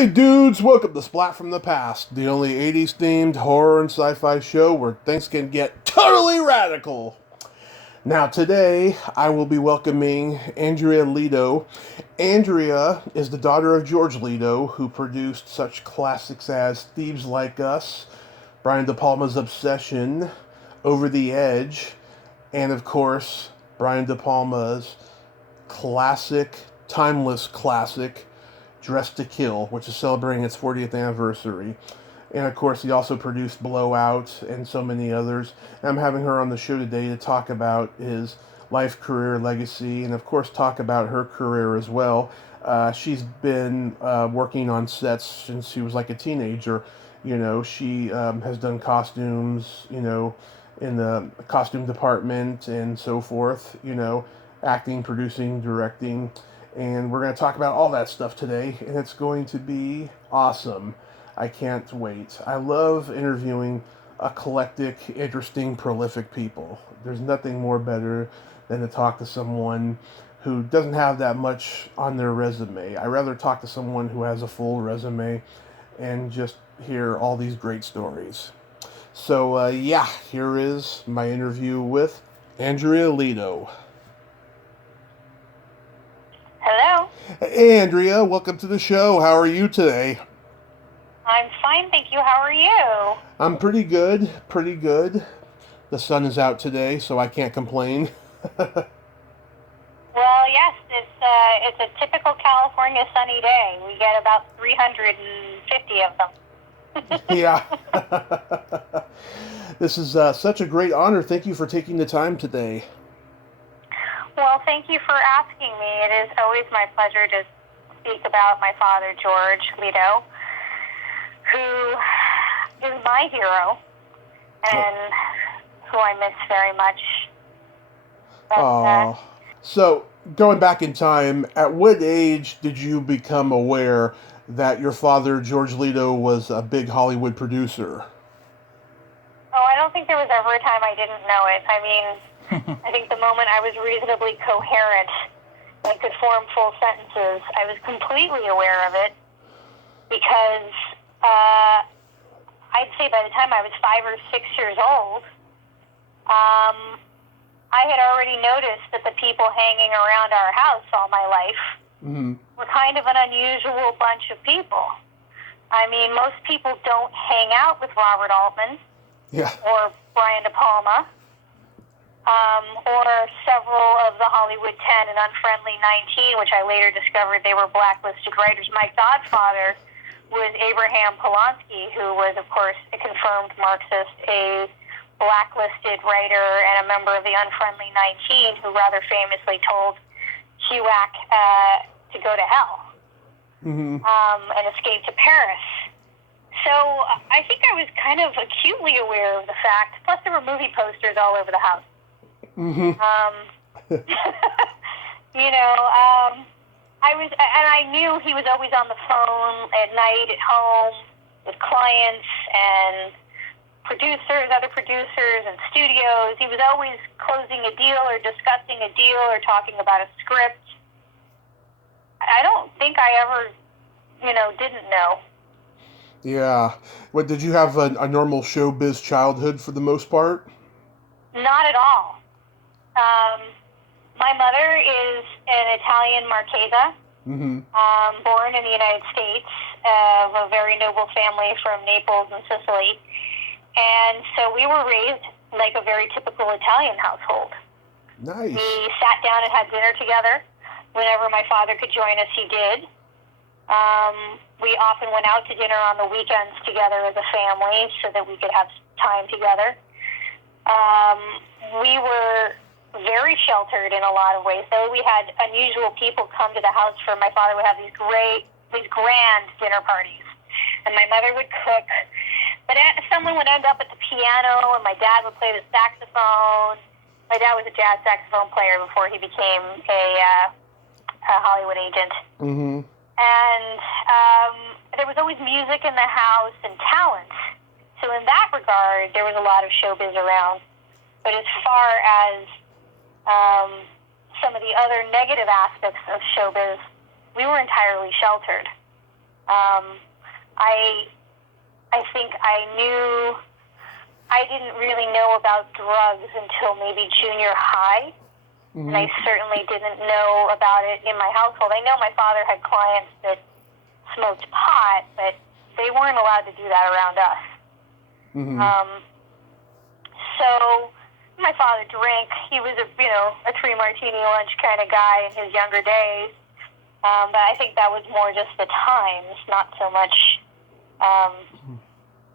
Hey dudes, welcome to Splat from the Past, the only 80s themed horror and sci-fi show where things can get totally radical. Now today, I will be welcoming Andria Litto. Andrea is the daughter of George Litto, who produced such classics as Thieves Like Us, Brian De Palma's Obsession, Over the Edge, and of course, Brian De Palma's classic, timeless classic, Dressed to Kill, which is celebrating its 40th anniversary. And of course, he also produced Blowout and so many others. And I'm having her on the show today to talk about his life, career, legacy, and of course, talk about her career as well. She's been working on sets since she was like a teenager. You know, she has done costumes, you know, in the costume department and so forth, you know, acting, producing, directing. And we're going to talk about all that stuff today, and it's going to be awesome. I can't wait. I love interviewing eclectic, interesting, prolific people. There's nothing more better than to talk to someone who doesn't have that much on their resume. I rather talk to someone who has a full resume and just hear all these great stories. So, yeah, here is my interview with Andria Litto. Hello. Hey, Andrea, welcome to the show. How are you today? I'm fine, thank you. How are you? I'm pretty good, pretty good. The sun is out today, so I can't complain. Well, yes, it's a typical California sunny day. We get about 350 of them. Yeah. This is such a great honor. Thank you for taking the time today. Well, thank you for asking me. It is always my pleasure to speak about my father, George Litto, who is my hero and who I miss very much. Oh. So, going back in time, at what age did you become aware that your father, George Litto, was a big Hollywood producer? Oh, I don't think there was ever a time I didn't know it. I mean, I think the moment I was reasonably coherent and could form full sentences, I was completely aware of it because I'd say by the time I was 5 or 6 years old, I had already noticed that the people hanging around our house all my life were kind of an unusual bunch of people. I mean, most people don't hang out with Robert Altman or Brian De Palma or several of the Hollywood 10 and Unfriendly 19, which I later discovered they were blacklisted writers. My godfather was Abraham Polanski, who was, of course, a confirmed Marxist, a blacklisted writer and a member of the Unfriendly 19, who rather famously told Kovac to go to hell and escape to Paris. So I think I was kind of acutely aware of the fact. Plus, there were movie posters all over the house. I knew he was always on the phone at night at home with clients and other producers and studios. He was always closing a deal or discussing a deal or talking about a script. I don't think I ever, didn't know. Yeah. What, did you have a normal showbiz childhood for the most part? Not at all. My mother is an Italian Marchesa, born in the United States, of a very noble family from Naples and Sicily. And so we were raised like a very typical Italian household. Nice. We sat down and had dinner together. Whenever my father could join us, he did. We often went out to dinner on the weekends together as a family so that we could have time together. We were very sheltered in a lot of ways. Though we had unusual people come to the house for my father would have these grand dinner parties. And my mother would cook. But someone would end up at the piano, and my dad would play the saxophone. My dad was a jazz saxophone player before he became a Hollywood agent. And there was always music in the house and talent. So in that regard, there was a lot of showbiz around. But as far as some of the other negative aspects of showbiz, we were entirely sheltered. I think I didn't really know about drugs until maybe junior high. And I certainly didn't know about it in my household. I know my father had clients that smoked pot, but they weren't allowed to do that around us. So my father drank. He was a 3-martini lunch kind of guy in his younger days. But I think that was more just the times, not so much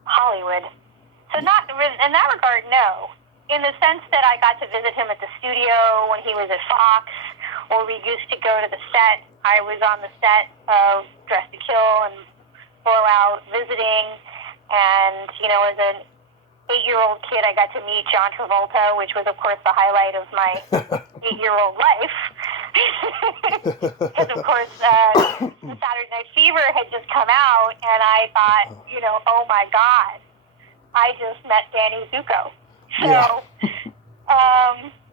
Hollywood. So not in that regard, no. In the sense that I got to visit him at the studio when he was at Fox, or we used to go to the set. I was on the set of Dress to Kill and Blow Out visiting, and, as an 8-year-old kid, I got to meet John Travolta, which was, of course, the highlight of my 8-year-old life. Because, of course, Saturday Night Fever had just come out, and I thought, oh, my God, I just met Danny Zuko. So,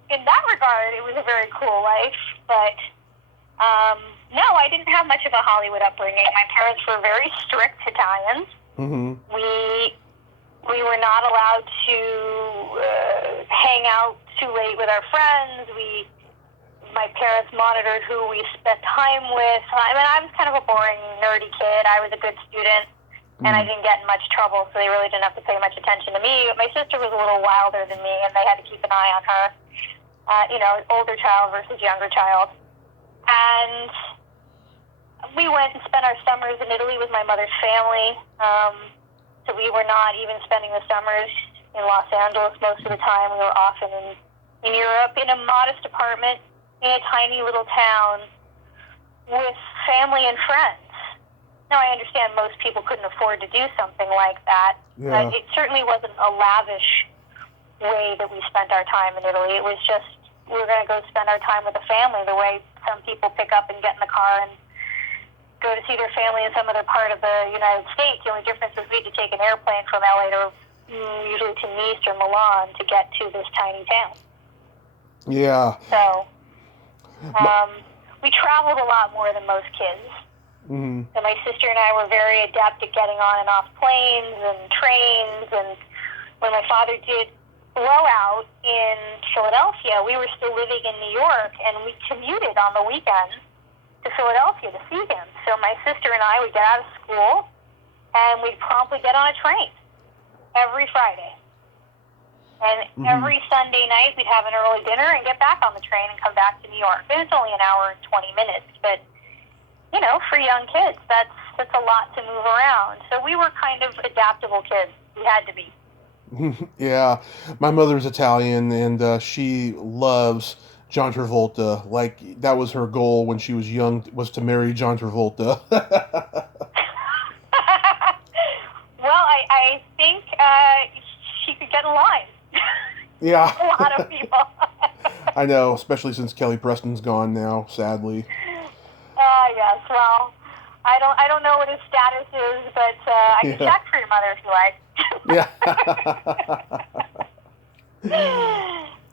in that regard, it was a very cool life, but no, I didn't have much of a Hollywood upbringing. My parents were very strict Italians. We were not allowed to hang out too late with our friends. My parents monitored who we spent time with. I mean, I was kind of a boring, nerdy kid. I was a good student, and I didn't get in much trouble, so they really didn't have to pay much attention to me. My sister was a little wilder than me, and they had to keep an eye on her. Older child versus younger child. And we went and spent our summers in Italy with my mother's family. So we were not even spending the summers in Los Angeles most of the time. We were often in Europe in a modest apartment in a tiny little town with family and friends. Now, I understand most people couldn't afford to do something like that, but it certainly wasn't a lavish way that we spent our time in Italy. It was just, we were going to go spend our time with the family the way some people pick up and get in the car and go to see their family in some other part of the United States. The only difference is we had to take an airplane from LA to usually to Nice or Milan to get to this tiny town. Yeah. So we traveled a lot more than most kids. So my sister and I were very adept at getting on and off planes and trains. And when my father did Blow Out in Philadelphia, we were still living in New York, and we commuted on the weekends to Philadelphia to see him. So my sister and I would get out of school, and we'd promptly get on a train every Friday. And every Sunday night, we'd have an early dinner and get back on the train and come back to New York. And it's only an hour and 20 minutes, but, for young kids, that's a lot to move around. So we were kind of adaptable kids. We had to be. Yeah. My mother's Italian, and she loves John Travolta. Like, that was her goal when she was young, was to marry John Travolta. Well, I think she could get in line. Yeah. A lot of people. I know, especially since Kelly Preston's gone now, sadly. Yes, well, I don't know what his status is, but I can check for your mother if you like. Yeah.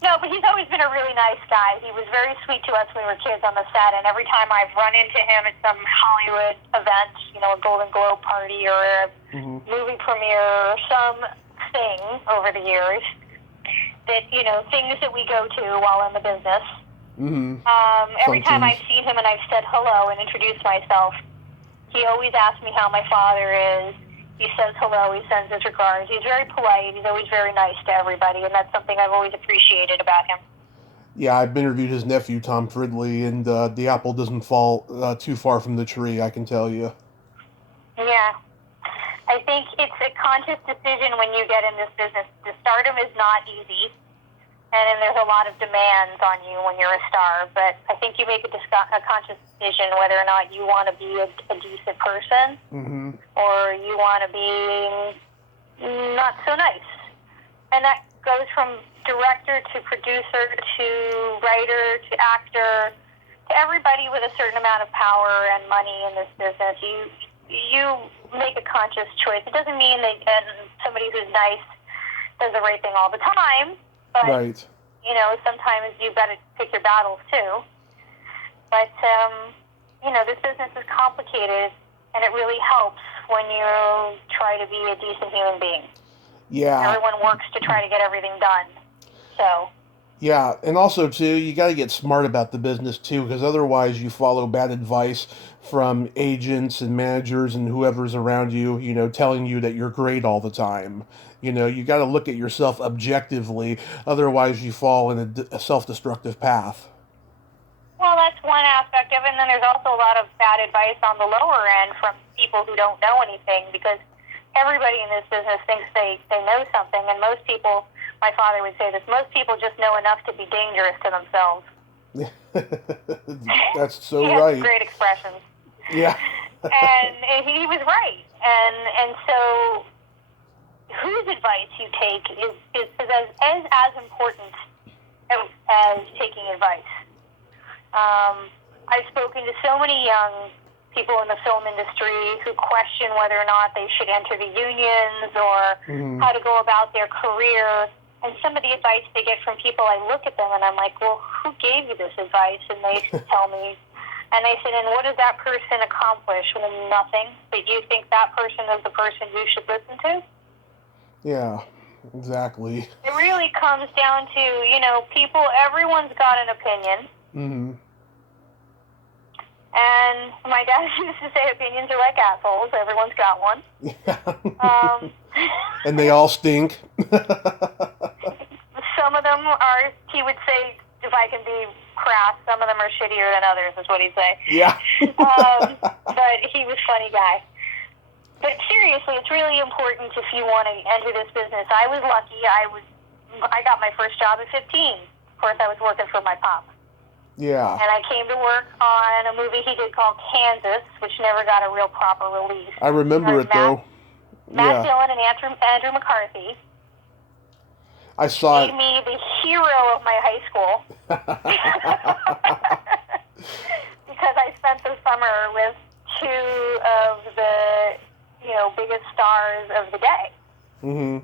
No, but he's always been a really nice guy. He was very sweet to us when we were kids on the set, and every time I've run into him at some Hollywood event, a Golden Globe party or a movie premiere or something over the years, that, things that we go to while in the business. Every time I've seen him and I've said hello and introduced myself, he always asks me how my father is. He says hello, he sends his regards. He's very polite, he's always very nice to everybody, and that's something I've always appreciated about him. Yeah, I've interviewed his nephew, Tom Fridley, and the apple doesn't fall too far from the tree, I can tell you. Yeah. I think it's a conscious decision when you get in this business. The stardom is not easy, and then there's a lot of demands on you when you're a star, but I think you make a conscious decision whether or not you want to be a decent person or you want to be not so nice. And that goes from director to producer to writer to actor to everybody with a certain amount of power and money in this business. You make a conscious choice. It doesn't mean that somebody who's nice does the right thing all the time, but right. Sometimes you've got to pick your battles too. But this business is complicated. and it really helps when you try to be a decent human being. Yeah. Everyone works to try to get everything done. So. Yeah, and also, too, you got to get smart about the business, too, because otherwise you follow bad advice from agents and managers and whoever's around you, telling you that you're great all the time. You got to look at yourself objectively, otherwise you fall in a self-destructive path. Well, that's one aspect of it, and then there's also a lot of bad advice on the lower end from people who don't know anything, because everybody in this business thinks they know something, and most people, my father would say this, most people just know enough to be dangerous to themselves. That's so he right. Has great expressions. Yeah. And he was right. And so whose advice you take is as important as taking advice. I've spoken to so many young people in the film industry who question whether or not they should enter the unions or how to go about their career. And some of the advice they get from people, I look at them and I'm like, well, who gave you this advice? And they tell me, and they said, and what does that person accomplish? Well, nothing. But you think that person is the person you should listen to? Yeah, exactly. It really comes down to, people, everyone's got an opinion. Mm-hmm. And my dad used to say opinions are like assholes. Everyone's got one. Yeah. And they all stink. Some of them are, he would say, if I can be crass, some of them are shittier than others, is what he'd say. Yeah. But he was a funny guy. But seriously, it's really important if you want to enter this business. I was lucky. I got my first job at 15. Of course, I was working for my pop. Yeah. And I came to work on a movie he did called Kansas, which never got a real proper release. I remember it, though. Matt Dillon and Andrew McCarthy. I saw made me the hero of my high school. Because I spent the summer with two of the, biggest stars of the day. Mm-hmm.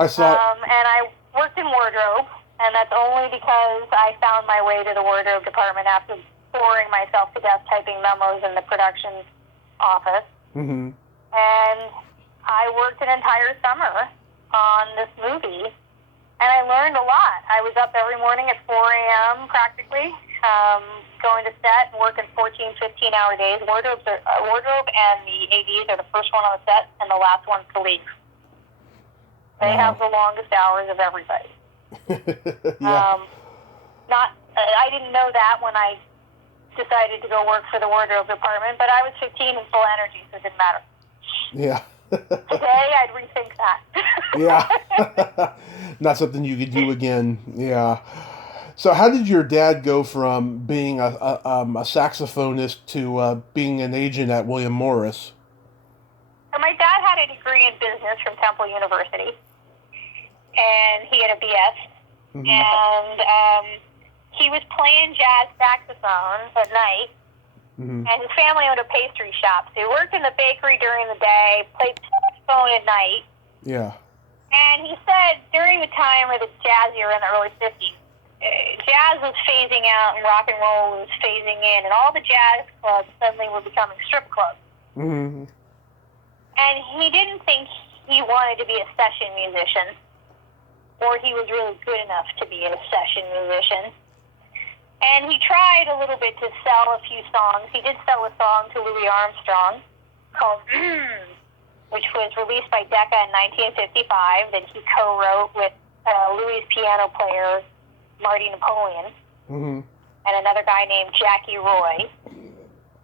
I saw and I worked in wardrobe. And that's only because I found my way to the wardrobe department after boring myself to death typing memos in the production office. Mm-hmm. And I worked an entire summer on this movie, and I learned a lot. I was up every morning at 4 a.m. practically, going to set and working 14, 15-hour days. Wardrobe and the ADs are the first one on the set and the last ones to leave. They have the longest hours of everybody. Yeah. I didn't know that when I decided to go work for the wardrobe department, but I was 15 and full energy, so it didn't matter. Yeah. Today, I'd rethink that. Yeah. Not something you could do again. Yeah. So how did your dad go from being a saxophonist to being an agent at William Morris? So my dad had a degree in business from Temple University, and he had a BS. Mm-hmm. And he was playing jazz saxophone at night, and his family owned a pastry shop. So he worked in the bakery during the day, played saxophone at night. Yeah. And he said during the time of the jazz era in the early 50s, jazz was phasing out and rock and roll was phasing in, and all the jazz clubs suddenly were becoming strip clubs. Mm-hmm. And he didn't think he wanted to be a session musician, or he was really good enough to be a session musician. And he tried a little bit to sell a few songs. He did sell a song to Louis Armstrong called which was released by Decca in 1955 that he co-wrote with Louis' piano player, Marty Napoleon, and another guy named Jackie Roy,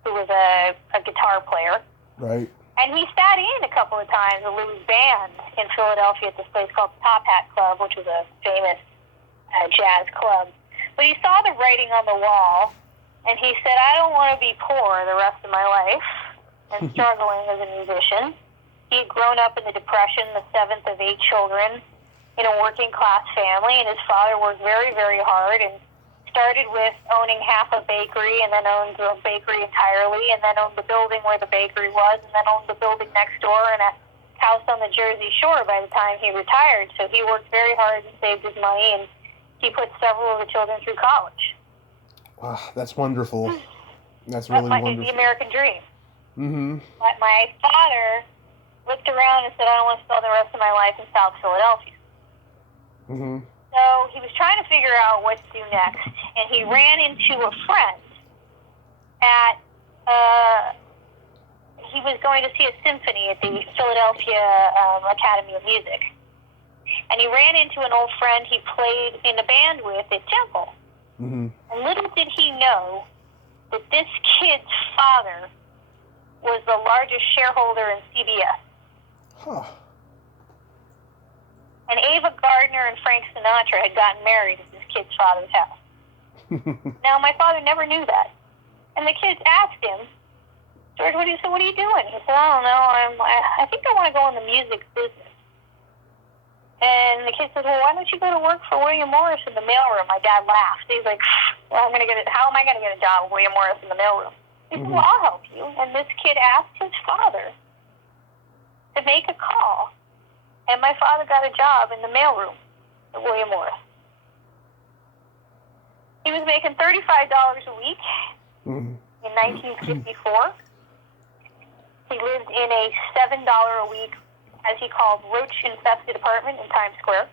who was a guitar player. Right. And he sat in a couple of times with Louis' band in Philadelphia at this place called Top Hat Club, which was a famous jazz club. But he saw the writing on the wall, and he said, I don't want to be poor the rest of my life and struggling as a musician. He had grown up in the Depression, the seventh of 8 children, in a working-class family, and his father worked very, very hard and started with owning half a bakery and then owned the bakery entirely and then owned the building where the bakery was and then owned the building next door and a house on the Jersey Shore by the time he retired. So he worked very hard and saved his money, and he put several of the children through college. Wow, that's wonderful. That's really wonderful. The American dream. Mm-hmm. But my father looked around and said, I don't want to spend the rest of my life in South Philadelphia. Mm-hmm. So he was trying to figure out what to do next, and he ran into a friend at, he was going to see a symphony at the Philadelphia Academy of Music. And he ran into an old friend he played in a band with at Temple. Mm-hmm. And little did he know that this kid's father was the largest shareholder in CBS. Huh. And Ava Gardner and Frank Sinatra had gotten married at this kid's father's house. Now, my father never knew that. And the kids asked him, George, what are you doing? He said, I don't know. I think I want to go in the music business. And the kid said, well, why don't you go to work for William Morris in the mailroom? My dad laughed. He's like, well, how am I going to get a job with William Morris in the mailroom? He said, well, I'll help you. And this kid asked his father to make a call. And my father got a job in the mailroom at William Morris. He was making $35 a week in 1954. He lived in a $7 a week, as he called, roach-infested apartment in Times Square.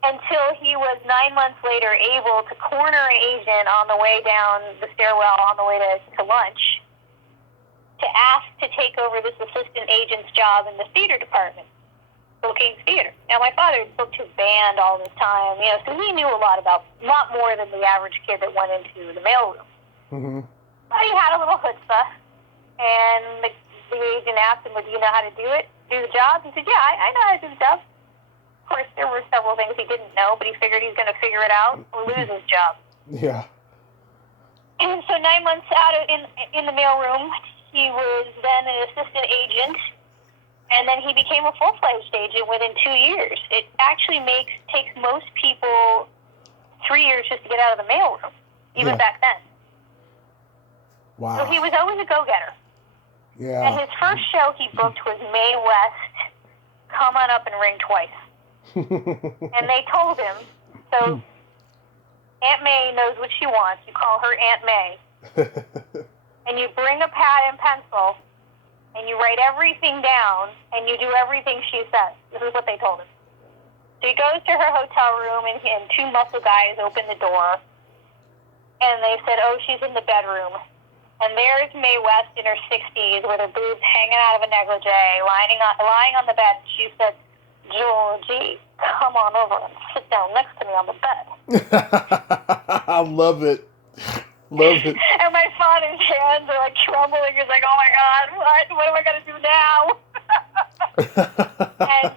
Until he was 9 months later able to corner an agent on the way down the stairwell on the way to lunch to ask to take over this assistant agent's job in the theater department, booking theater. Now, my father booked his band all this time, so he knew a lot more than the average kid that went into the mailroom. Mm-hmm. But he had a little chutzpah, and the agent asked him, well, do you know how to do the job? He said, yeah, I know how to do the job. Of course, there were several things he didn't know, but he figured he's going to figure it out or lose his job. Yeah. And so 9 months out in the mailroom, he was then an assistant agent, and then he became a full-fledged agent within 2 years. It actually takes most people 3 years just to get out of the mailroom, even back then. Wow. So he was always a go-getter. Yeah. And his first show he booked was Mae West, Come On Up and Ring Twice. And they told him, so Aunt May knows what she wants. You call her Aunt May. And you bring a pad and pencil, and you write everything down, and you do everything she says. This is what they told him. So he goes to her hotel room, and two muscle guys open the door, and they said, oh, she's in the bedroom. And there's Mae West in her 60s with her boobs hanging out of a negligee, lying on the bed. She said, Georgie, come on over and sit down next to me on the bed. I love it. Love it. And my father's hands are like trembling. He's like, oh my God, what am I going to do now? And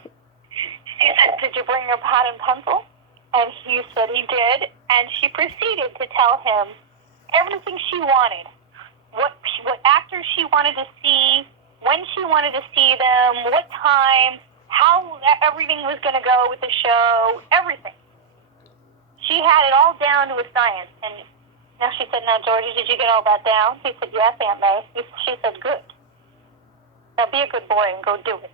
she said, did you bring your pad and pencil? And he said he did. And she proceeded to tell him everything she wanted. What actors she wanted to see, when she wanted to see them, what time, how everything was going to go with the show, everything. She had it all down to a science. And now she said, now, Georgie, did you get all that down? He said, yes, Aunt May. She said, good. Now be a good boy and go do it.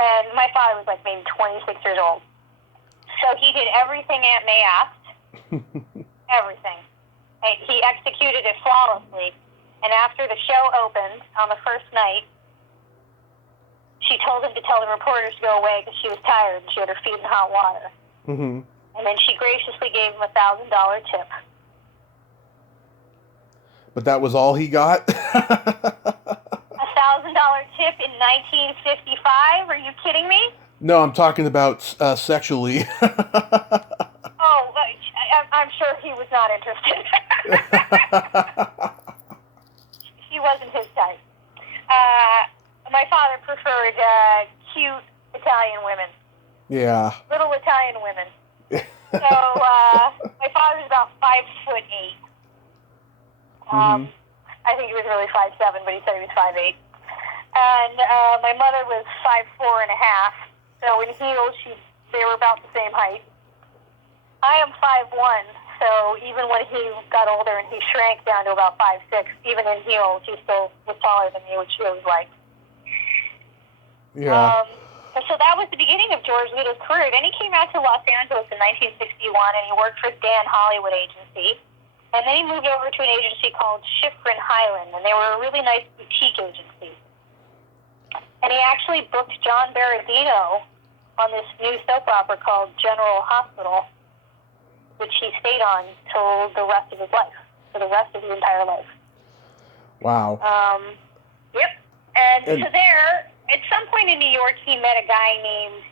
And my father was like maybe 26 years old. So he did everything Aunt May asked. Everything. He executed it flawlessly. And after the show opened on the first night, she told him to tell the reporters to go away because she was tired and she had her feet in hot water. Mm-hmm. And then she graciously gave him a $1,000 tip. But that was all he got? $1,000 tip in 1955? Are you kidding me? No, I'm talking about sexually. Oh, I'm sure he was not interested. He wasn't his type. My father preferred cute Italian women. Yeah. Little Italian women. So my father's about 5'8". I think he was really 5'7", but he said he was 5'8". And my mother was 5'4.5". So in heels, they were about the same height. I am 5'1", so even when he got older and he shrank down to about 5'6", even in heels, he still was taller than me, which he always liked. Yeah. So that was the beginning of George Litto's career. Then he came out to Los Angeles in 1961, and he worked for Dan Hollywood Agency. And then he moved over to an agency called Schifrin Highland, and they were a really nice boutique agency. And he actually booked John Berardino on this new soap opera called General Hospital, which he stayed on till the rest of his life, for the rest of his entire life. Wow. Yep. And so there, at some point in New York, he met a guy named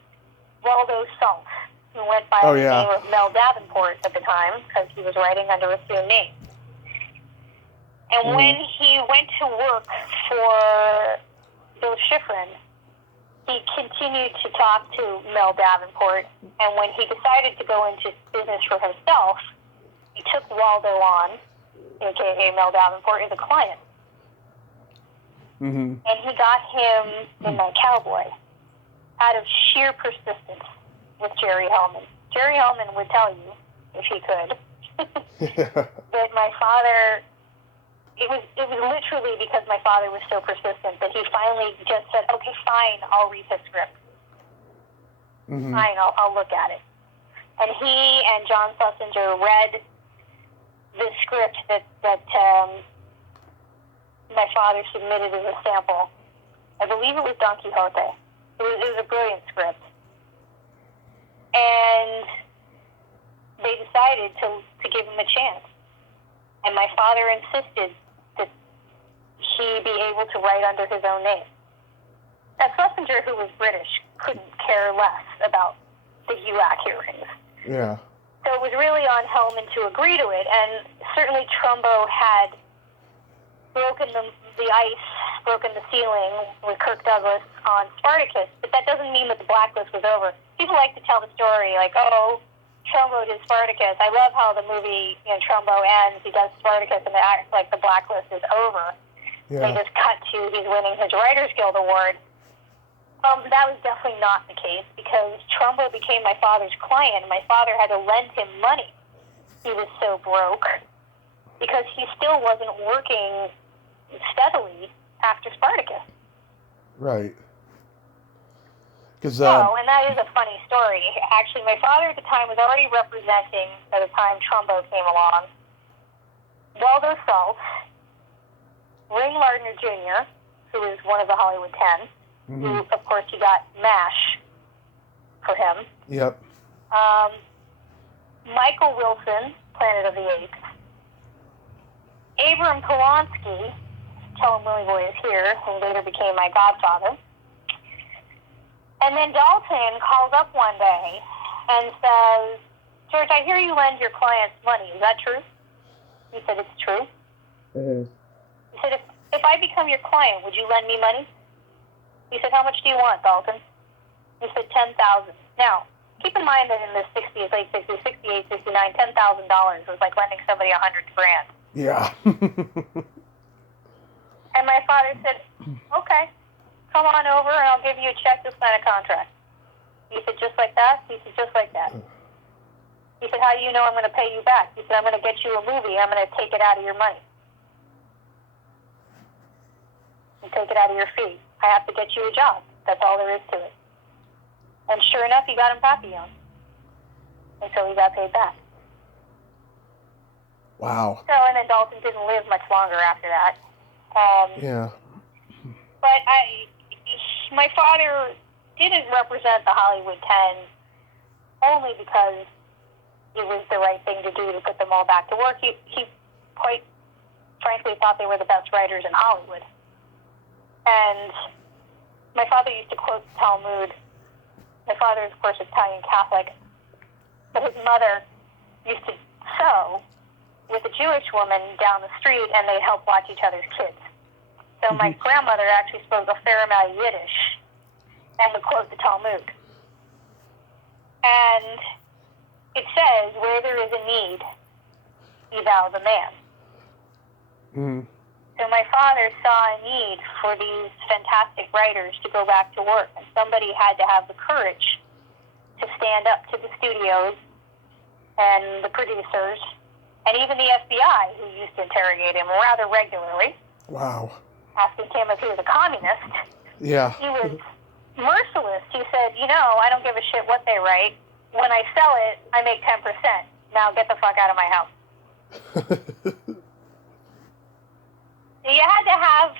Waldo Salt, who went by the name of Mel Davenport at the time, because he was writing under a assumed name. And when he went to work for Bill Schifrin, he continued to talk to Mel Davenport, and when he decided to go into business for himself, he took Waldo on, a.k.a. Mel Davenport, as a client. Mm-hmm. And he got him in my Cowboy out of sheer persistence with Jerry Hellman. Jerry Hellman would tell you, if he could, that my father... It was literally because my father was so persistent that he finally just said, okay, fine, I'll read his script. Mm-hmm. Fine, I'll look at it. And he and John Schlesinger read the script that my father submitted as a sample. I believe it was Don Quixote. It was a brilliant script. And they decided to give him a chance. And my father insisted that he be able to write under his own name. Now, Schlesinger, who was British, couldn't care less about the HUAC hearings. Yeah. So it was really on Hellman to agree to it, and certainly Trumbo had broken the ice, broken the ceiling with Kirk Douglas on Spartacus, but that doesn't mean that the blacklist was over. People like to tell the story like, oh, Trumbo did Spartacus. I love how the movie, Trumbo ends, he does Spartacus, and it acts like the blacklist is over. Yeah. They just cut to he's winning his Writers Guild Award. That was definitely not the case, because Trumbo became my father's client, and my father had to lend him money. He was so broke, because he still wasn't working steadily after Spartacus. Right. And that is a funny story. Actually, my father at the time was already representing, by the time Trumbo came along, Waldo Salt, Ring Lardner Jr., who was one of the Hollywood 10, who, of course, he got MASH for him. Yep. Michael Wilson, Planet of the Apes. Abram Polonsky, Tell 'em Willie Boy is Here, who later became my godfather. And then Dalton calls up one day and says, George, I hear you lend your clients money. Is that true? He said, it's true. Mm-hmm. He said, if I become your client, would you lend me money? He said, how much do you want, Dalton? He said, $10,000. Now, keep in mind that in the 60s, late 60s, 68, 69, $10,000 was like lending somebody $100,000. Yeah. And my father said, okay. Come on over and I'll give you a check to sign a contract. He said, just like that? He said, just like that. He said, how do you know I'm going to pay you back? He said, I'm going to get you a movie. I'm going to take it out of your money. And take it out of your fee. I have to get you a job. That's all there is to it. And sure enough, he got him Papillon. And so he got paid back. Wow. So, and then Dalton didn't live much longer after that. Yeah. But my father didn't represent the Hollywood 10 only because it was the right thing to do to put them all back to work. He quite frankly thought they were the best writers in Hollywood. And my father used to quote the Talmud. My father is, of course, Italian Catholic. But his mother used to sew with a Jewish woman down the street, and they'd help watch each other's kids. So my grandmother actually spoke a fair amount of Yiddish and would quote the Talmud. And it says, where there is a need, ye thou the man. Mm-hmm. So my father saw a need for these fantastic writers to go back to work, and somebody had to have the courage to stand up to the studios and the producers, and even the FBI, who used to interrogate him rather regularly. Wow. Asking him if he was a communist. Yeah. He was merciless. He said, I don't give a shit what they write. When I sell it, I make 10%. Now get the fuck out of my house. You had to have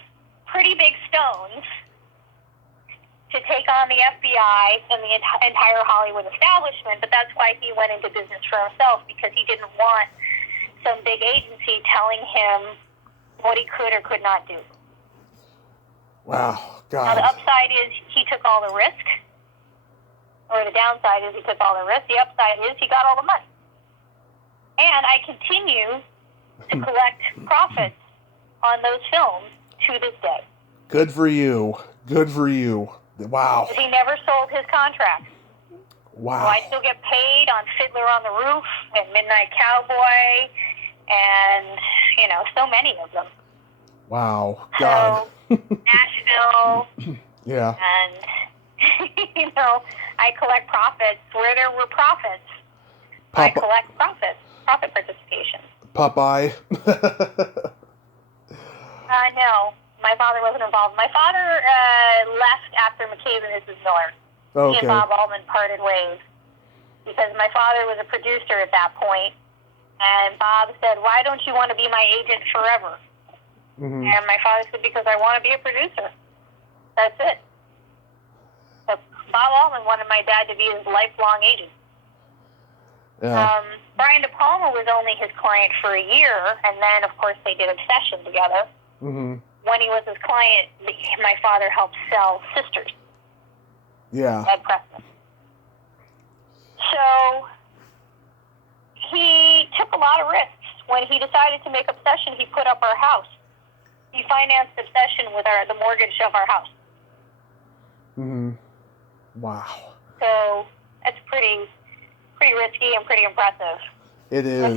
pretty big stones to take on the FBI and the entire Hollywood establishment, but that's why he went into business for himself, because he didn't want some big agency telling him what he could or could not do. Wow, God. Now, the upside is he took all the risk, or the downside is he took all the risk. The upside is he got all the money. And I continue to collect profits on those films to this day. Good for you. Good for you. Wow. He never sold his contract. Wow. So I still get paid on Fiddler on the Roof and Midnight Cowboy and, so many of them. Wow. God. So, Nashville. Yeah. And, I collect profits where there were profits. I collect profit participation. Popeye. No, my father wasn't involved. My father left after McCabe and Mrs. Miller. Okay. He and Bob Altman parted ways because my father was a producer at that point, and Bob said, "Why don't you want to be my agent forever?" Mm-hmm. And my father said, "Because I want to be a producer. That's it." So Bob Altman wanted my dad to be his lifelong agent. Yeah. Brian De Palma was only his client for a year, and then, of course, they did Obsession together. Mm-hmm. When he was his client, my father helped sell Sisters. Yeah. Ed Pressman. So he took a lot of risks. When he decided to make Obsession, he put up our house. He financed Obsession with the mortgage of our house. Mm-hmm. Wow. So that's pretty risky and pretty impressive. It is. I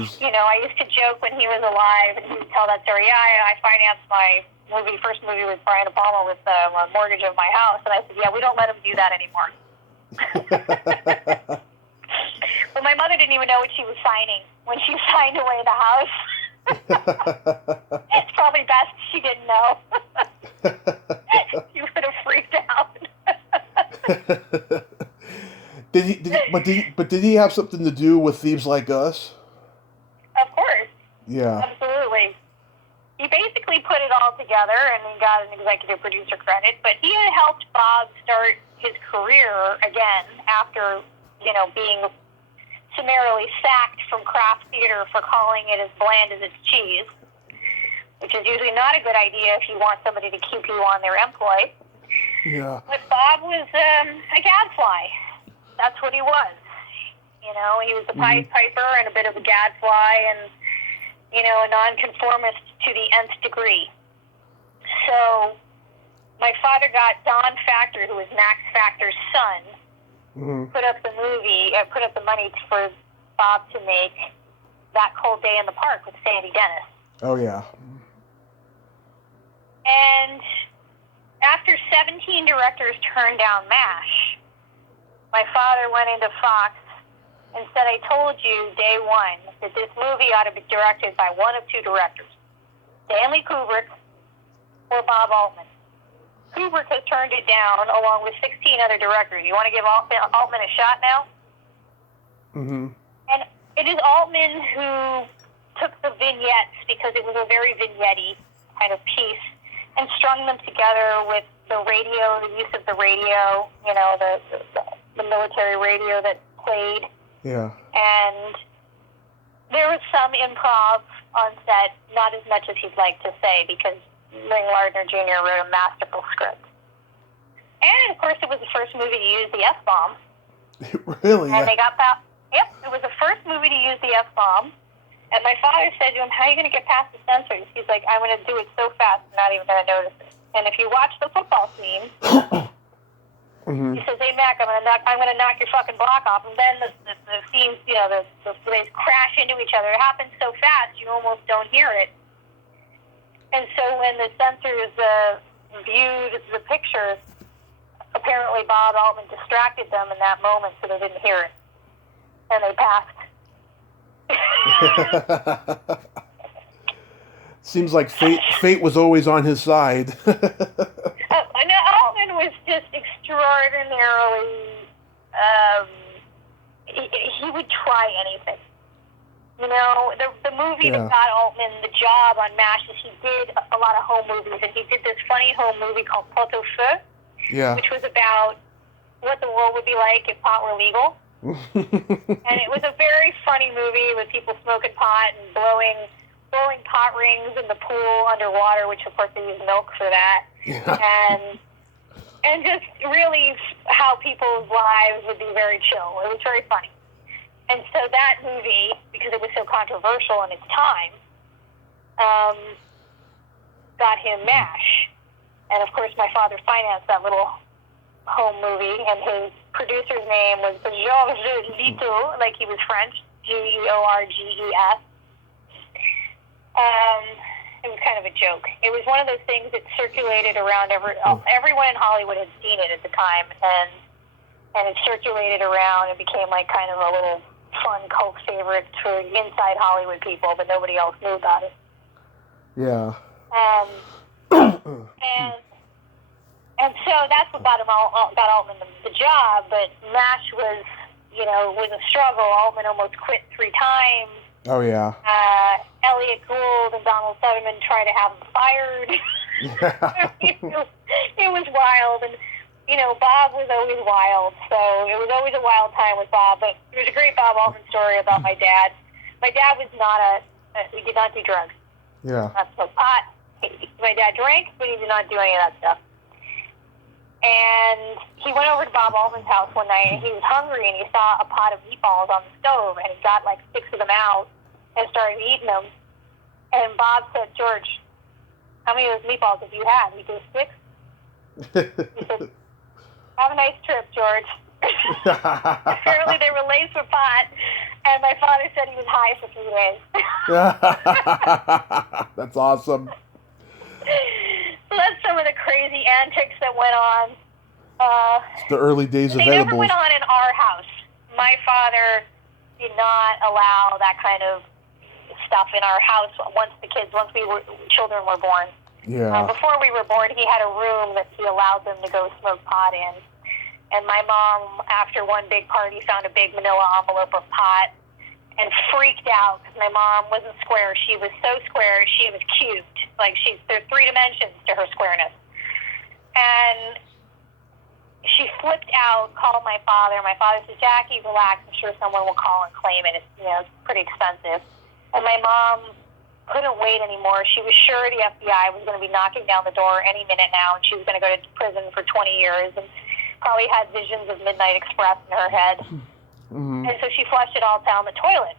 used to joke when he was alive, and he would tell that story. Yeah, I financed my first movie with Brian De Palma with the mortgage of my house. And I said, yeah, we don't let him do that anymore. But my mother didn't even know what she was signing when she signed away the house. It's probably best she didn't know. She would have freaked out. Did he have something to do with Thieves Like Us? Of course. Yeah. Absolutely. He basically put it all together, and he got an executive producer credit, but he had helped Bob start his career again after, being summarily sacked from craft theater for calling it as bland as its cheese, which is usually not a good idea if you want somebody to keep you on their employ. Yeah. But Bob was a gadfly. That's what he was. He was a Pied Piper and a bit of a gadfly and, a nonconformist to the nth degree. So my father got Don Factor, who was Max Factor's son, put up the money for Bob to make That Cold Day in the Park with Sandy Dennis. Oh, yeah. And after 17 directors turned down MASH, my father went into Fox and said, I told you day one that this movie ought to be directed by one of two directors, Stanley Kubrick or Bob Altman. Kubrick has turned it down along with 16 other directors. You want to give Altman a shot now? Mm-hmm. And it is Altman who took the vignettes, because it was a very vignette-y kind of piece, and strung them together with the radio, the use of the radio, the military radio that played. Yeah. And there was some improv on set, not as much as he'd like to say, because Ring Lardner Jr. wrote a masterful script. And, of course, it was the first movie to use the F-bomb. Really? And they got that. Yep, it was the first movie to use the F-bomb. And my father said to him, how are you going to get past the censors? He's like, I'm going to do it so fast, I'm not even going to notice it. And if you watch the football scene, he says, hey, Mac, I'm going to knock your fucking block off. And then the scenes, they crash into each other. It happens so fast, you almost don't hear it. And so when the censors viewed the picture, apparently Bob Altman distracted them in that moment so they didn't hear it. And they passed. Seems like fate was always on his side. Altman was just extraordinarily. He would try anything. You know, the movie that got Altman the job on MASH is he did a lot of home movies, and he did this funny home movie called Pot au Feu, which was about what the world would be like if pot were legal. And it was a very funny movie with people smoking pot and blowing pot rings in the pool underwater, which of course they use milk for that. And just really how people's lives would be very chill. It was very funny. And so that movie, because it was so controversial in its time, got him MASH. And of course my father financed that little home movie, and his producer's name was George Litto, like he was French, Georges. It was kind of a joke. It was one of those things that circulated around everyone in Hollywood had seen it at the time, and it circulated around and became like kind of a little fun cult favorite for inside Hollywood people, but nobody else knew about it. Yeah. And so that's what got Altman the job, but MASH was a struggle. Altman almost quit 3 times. Oh, yeah. Elliot Gould and Donald Sutherland tried to have him fired. It was wild, and Bob was always wild, so it was always a wild time with Bob. But there's a great Bob Altman story about my dad. My dad was he did not do drugs. Yeah. Not smoke pot. My dad drank, but he did not do any of that stuff. And he went over to Bob Altman's house one night, and he was hungry, and he saw a pot of meatballs on the stove, and he got like 6 of them out and started eating them. And Bob said, "George, how many of those meatballs have you had?" He goes, 6. He said, "Have a nice trip, George." Apparently they were laced with pot, and my father said he was high for 3 days. That's awesome. So that's some of the crazy antics that went on. It's the early days of edibles. They never went on in our house. My father did not allow that kind of stuff in our house once children were born. Yeah. Before we were born, he had a room that he allowed them to go smoke pot in. And my mom, after one big party, found a big manila envelope of pot and freaked out because my mom wasn't square. She was so square, she was cubed. Like there's 3 dimensions to her squareness. And she flipped out, called my father. My father said, "Jackie, relax. I'm sure someone will call and claim it. It's pretty expensive." And my mom couldn't wait anymore. She was sure the FBI was going to be knocking down the door any minute now, and she was going to go to prison for 20 years and probably had visions of Midnight Express in her head. Mm-hmm. And so she flushed it all down the toilet.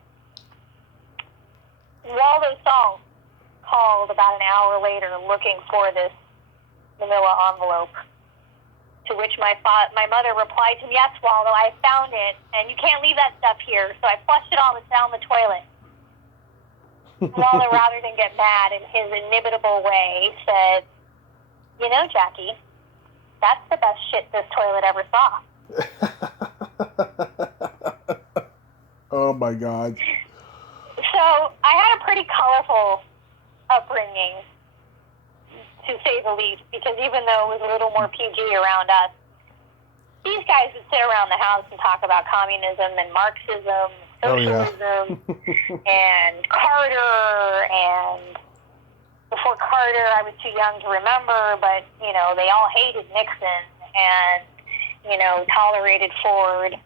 Waldo Salt called about an hour later looking for this manila envelope, to which my mother replied to him, "Yes, Waldo, I found it, and you can't leave that stuff here." So I flushed it all down the toilet. Waldo, rather than get mad, in his inimitable way, said, "Jackie, that's the best shit this toilet ever saw." Oh, my God. So I had a pretty colorful upbringing, to say the least, because even though it was a little more PG around us, these guys would sit around the house and talk about communism and Marxism, socialism, and Carter, and before Carter, I was too young to remember, but, they all hated Nixon and, tolerated Ford,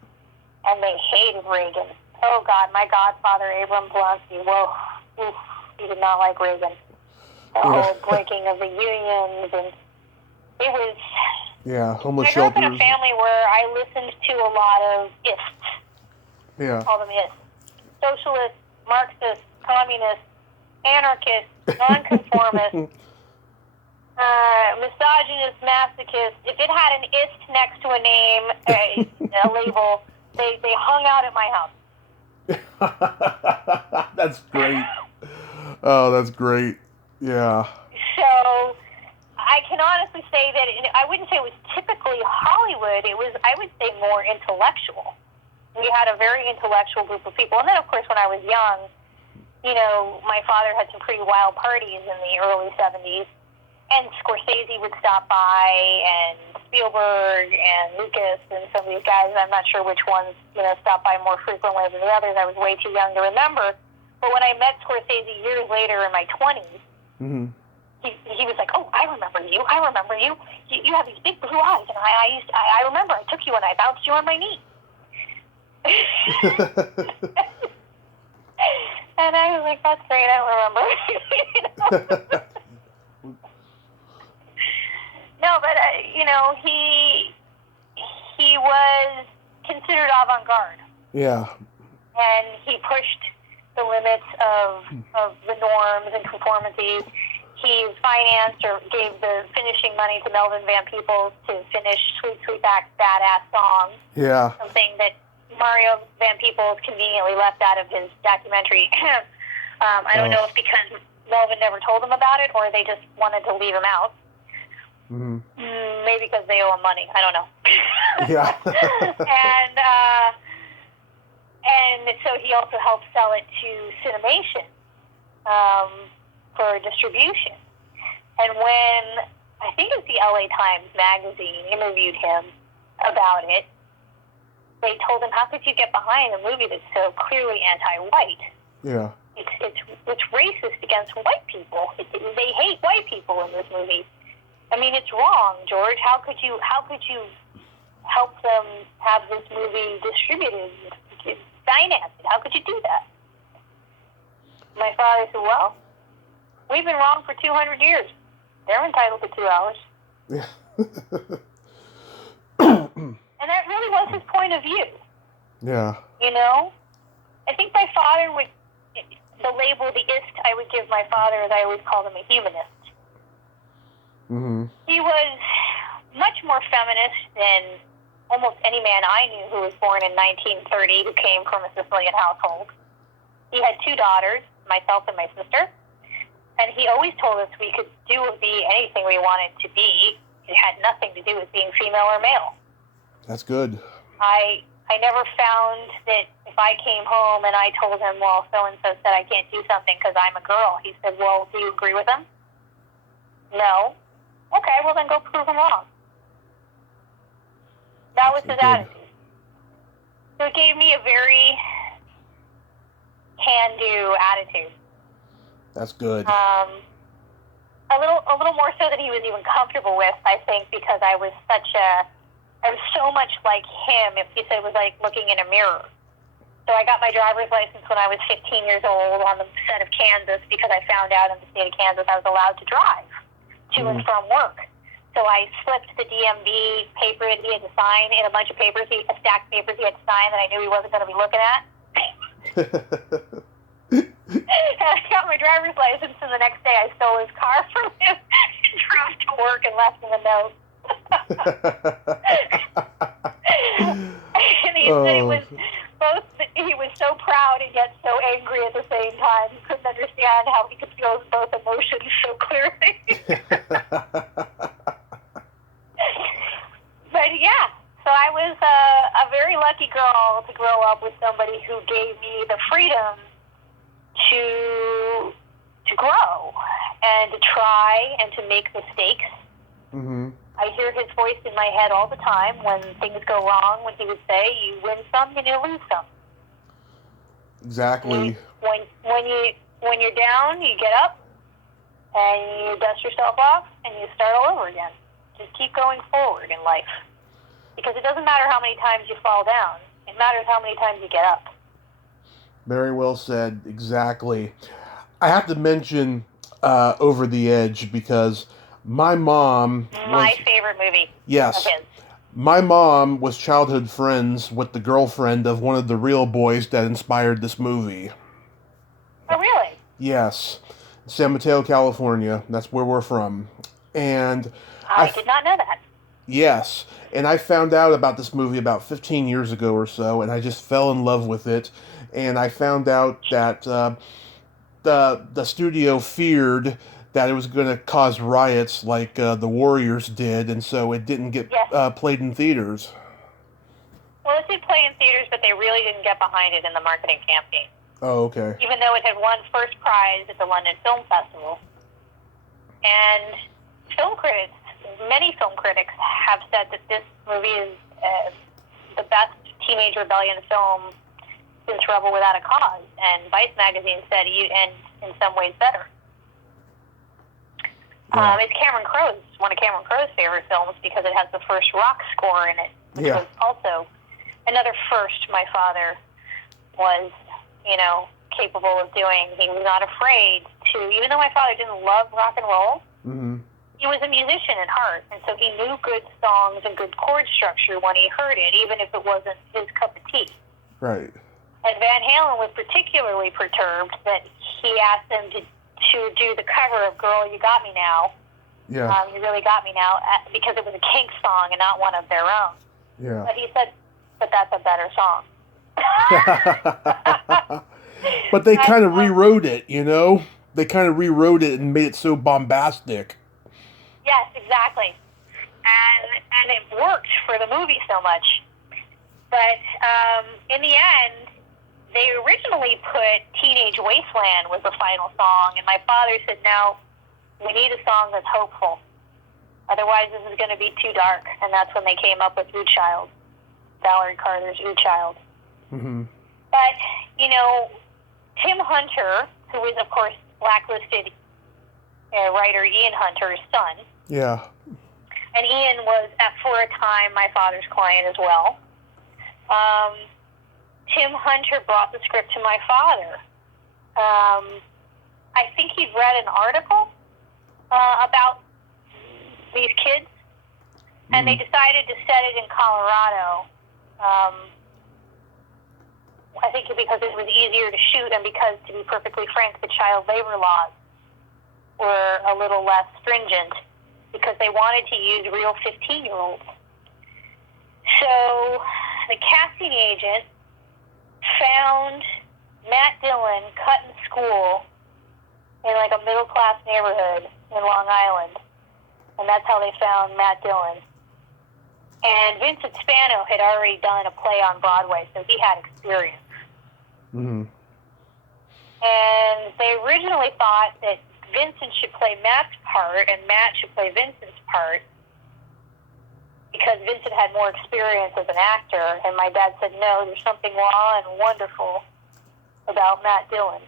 and they hated Reagan. Oh, God, my godfather, Abram Blonsky, he did not like Reagan. The whole breaking of the unions, and it was... Yeah, homeless I grew up shelters. in a family where I listened to a lot of ists. Yeah. Call them ists. Socialists, Marxists, communists, anarchists, nonconformists, misogynist, masochist. If it had an ist next to a name, a label, they hung out at my house. That's great. Oh, that's great. Yeah. So I can honestly say that I wouldn't say it was typically Hollywood. It was, I would say, more intellectual. We had a very intellectual group of people. And then, of course, when I was young, my father had some pretty wild parties in the early 70s. And Scorsese would stop by, and Spielberg, and Lucas, and some of these guys. I'm not sure which ones, stopped by more frequently than the others. I was way too young to remember. But when I met Scorsese years later in my 20s, Mm-hmm. he was like, "Oh, I remember you. I remember you. You have these big blue eyes, and I remember I took you and I bounced you on my knee." And I was like, "That's great. I don't remember." You know? No, but he was considered avant-garde. Yeah. And he pushed the limits of the norms and conformities. He financed or gave the finishing money to Melvin Van Peebles to finish Sweet Sweetback's Badass Song. Yeah. Something that Mario Van Peebles conveniently left out of his documentary. I don't know if because Melvin never told him about it or they just wanted to leave him out. Mm-hmm. Maybe because they owe him money. I don't know. Yeah. And so he also helped sell it to Cinemation for distribution. And when, I think it was the LA Times magazine interviewed him about it, they told him, how could you get behind a movie that's so clearly anti-white? Yeah. It's racist against white people. They hate white people in this movie. I mean, it's wrong, George. How could you help them have this movie distributed, financed? How could you do that? My father said, well, we've been wrong for 200 years. They're entitled to 2 hours. Yeah. And that really was his point of view. Yeah. You know? I think my father would, the label, the ist I would give my father is I always called him a humanist. Mm-hmm. He was much more feminist than almost any man I knew who was born in 1930 who came from a Sicilian household. He had 2 daughters, myself and my sister, and he always told us we could do or be anything we wanted to be. It had nothing to do with being female or male. That's good. I never found that if I came home and I told him, well, so-and-so said I can't do something because I'm a girl, he said, well, do you agree with him? No. Okay, well then go prove him wrong. That was his attitude. So it gave me a very can-do attitude. That's good. A little more so than he was even comfortable with, I think, because I was so much like him. If he said it was like looking in a mirror. So I got my driver's license when I was 15 years old on the set of Kansas because I found out in the state of Kansas I was allowed to drive to and from work. So I slipped the DMV paper that he had to sign in a bunch of papers, a stack of papers he had to sign that I knew he wasn't going to be looking at. And I got my driver's license, and the next day I stole his car from him and drove to work and left him a note. And he said it was he was so proud and yet so angry at the same time. He couldn't understand how he could feel both emotions so clearly. But yeah, so I was a very lucky girl to grow up with somebody who gave me the freedom to grow and to try and to make mistakes. Mm-hmm. I hear his voice in my head all the time when things go wrong, when he would say, you win some and you lose some. Exactly. When you're down, you get up and you dust yourself off and you start all over again. Just keep going forward in life. Because it doesn't matter how many times you fall down. It matters how many times you get up. Very well said. Exactly. I have to mention Over the Edge because my mom My favorite movie. Yes. Of his. My mom was childhood friends with the girlfriend of one of the real boys that inspired this movie. Oh, really? Yes. San Mateo, California. That's where we're from. And I did not know that. Yes. And I found out about this movie about 15 years ago or so, and I just fell in love with it. And I found out that the studio feared that it was going to cause riots like the Warriors did, and so it didn't get played in theaters. Well, it did play in theaters, but they really didn't get behind it in the marketing campaign. Oh, okay. Even though it had won first prize at the London Film Festival. And many film critics have said that this movie is the best teenage rebellion film in trouble without a cause. And Vice magazine said, and in some ways better. Yeah. It's one of Cameron Crowe's favorite films because it has the first rock score in it, which was also another first my father was, capable of doing. He was not afraid to, even though my father didn't love rock and roll, he was a musician at heart, and so he knew good songs and good chord structure when he heard it, even if it wasn't his cup of tea. Right. And Van Halen was particularly perturbed that he asked them to do the cover of Girl, You Got Me Now. Yeah. You Really Got Me Now, because it was a Kinks song and not one of their own. Yeah. But he said, but that's a better song. But they kind of rewrote it, They kind of rewrote it and made it so bombastic. Yes, exactly. And it worked for the movie so much. But in the end, they originally put Teenage Wasteland was the final song, and my father said, no, we need a song that's hopeful. Otherwise, this is going to be too dark. And that's when they came up with Ooh Child, Valerie Carter's Ooh Child. Mm-hmm. But, Tim Hunter, who is, of course, blacklisted writer Ian Hunter's son. Yeah. And Ian was, for a time, my father's client as well. Tim Hunter brought the script to my father. I think he'd read an article about these kids, and they decided to set it in Colorado. I think because it was easier to shoot, and because, to be perfectly frank, the child labor laws were a little less stringent, because they wanted to use real 15-year-olds. So the casting agent found Matt Dillon cut in school in like a middle-class neighborhood in Long Island, and that's how they found Matt Dillon. And Vincent Spano had already done a play on Broadway, so he had experience. Mm-hmm. And they originally thought that Vincent should play Matt's part and Matt should play Vincent's part because Vincent had more experience as an actor. And my dad said, no, there's something raw and wonderful about Matt Dillon.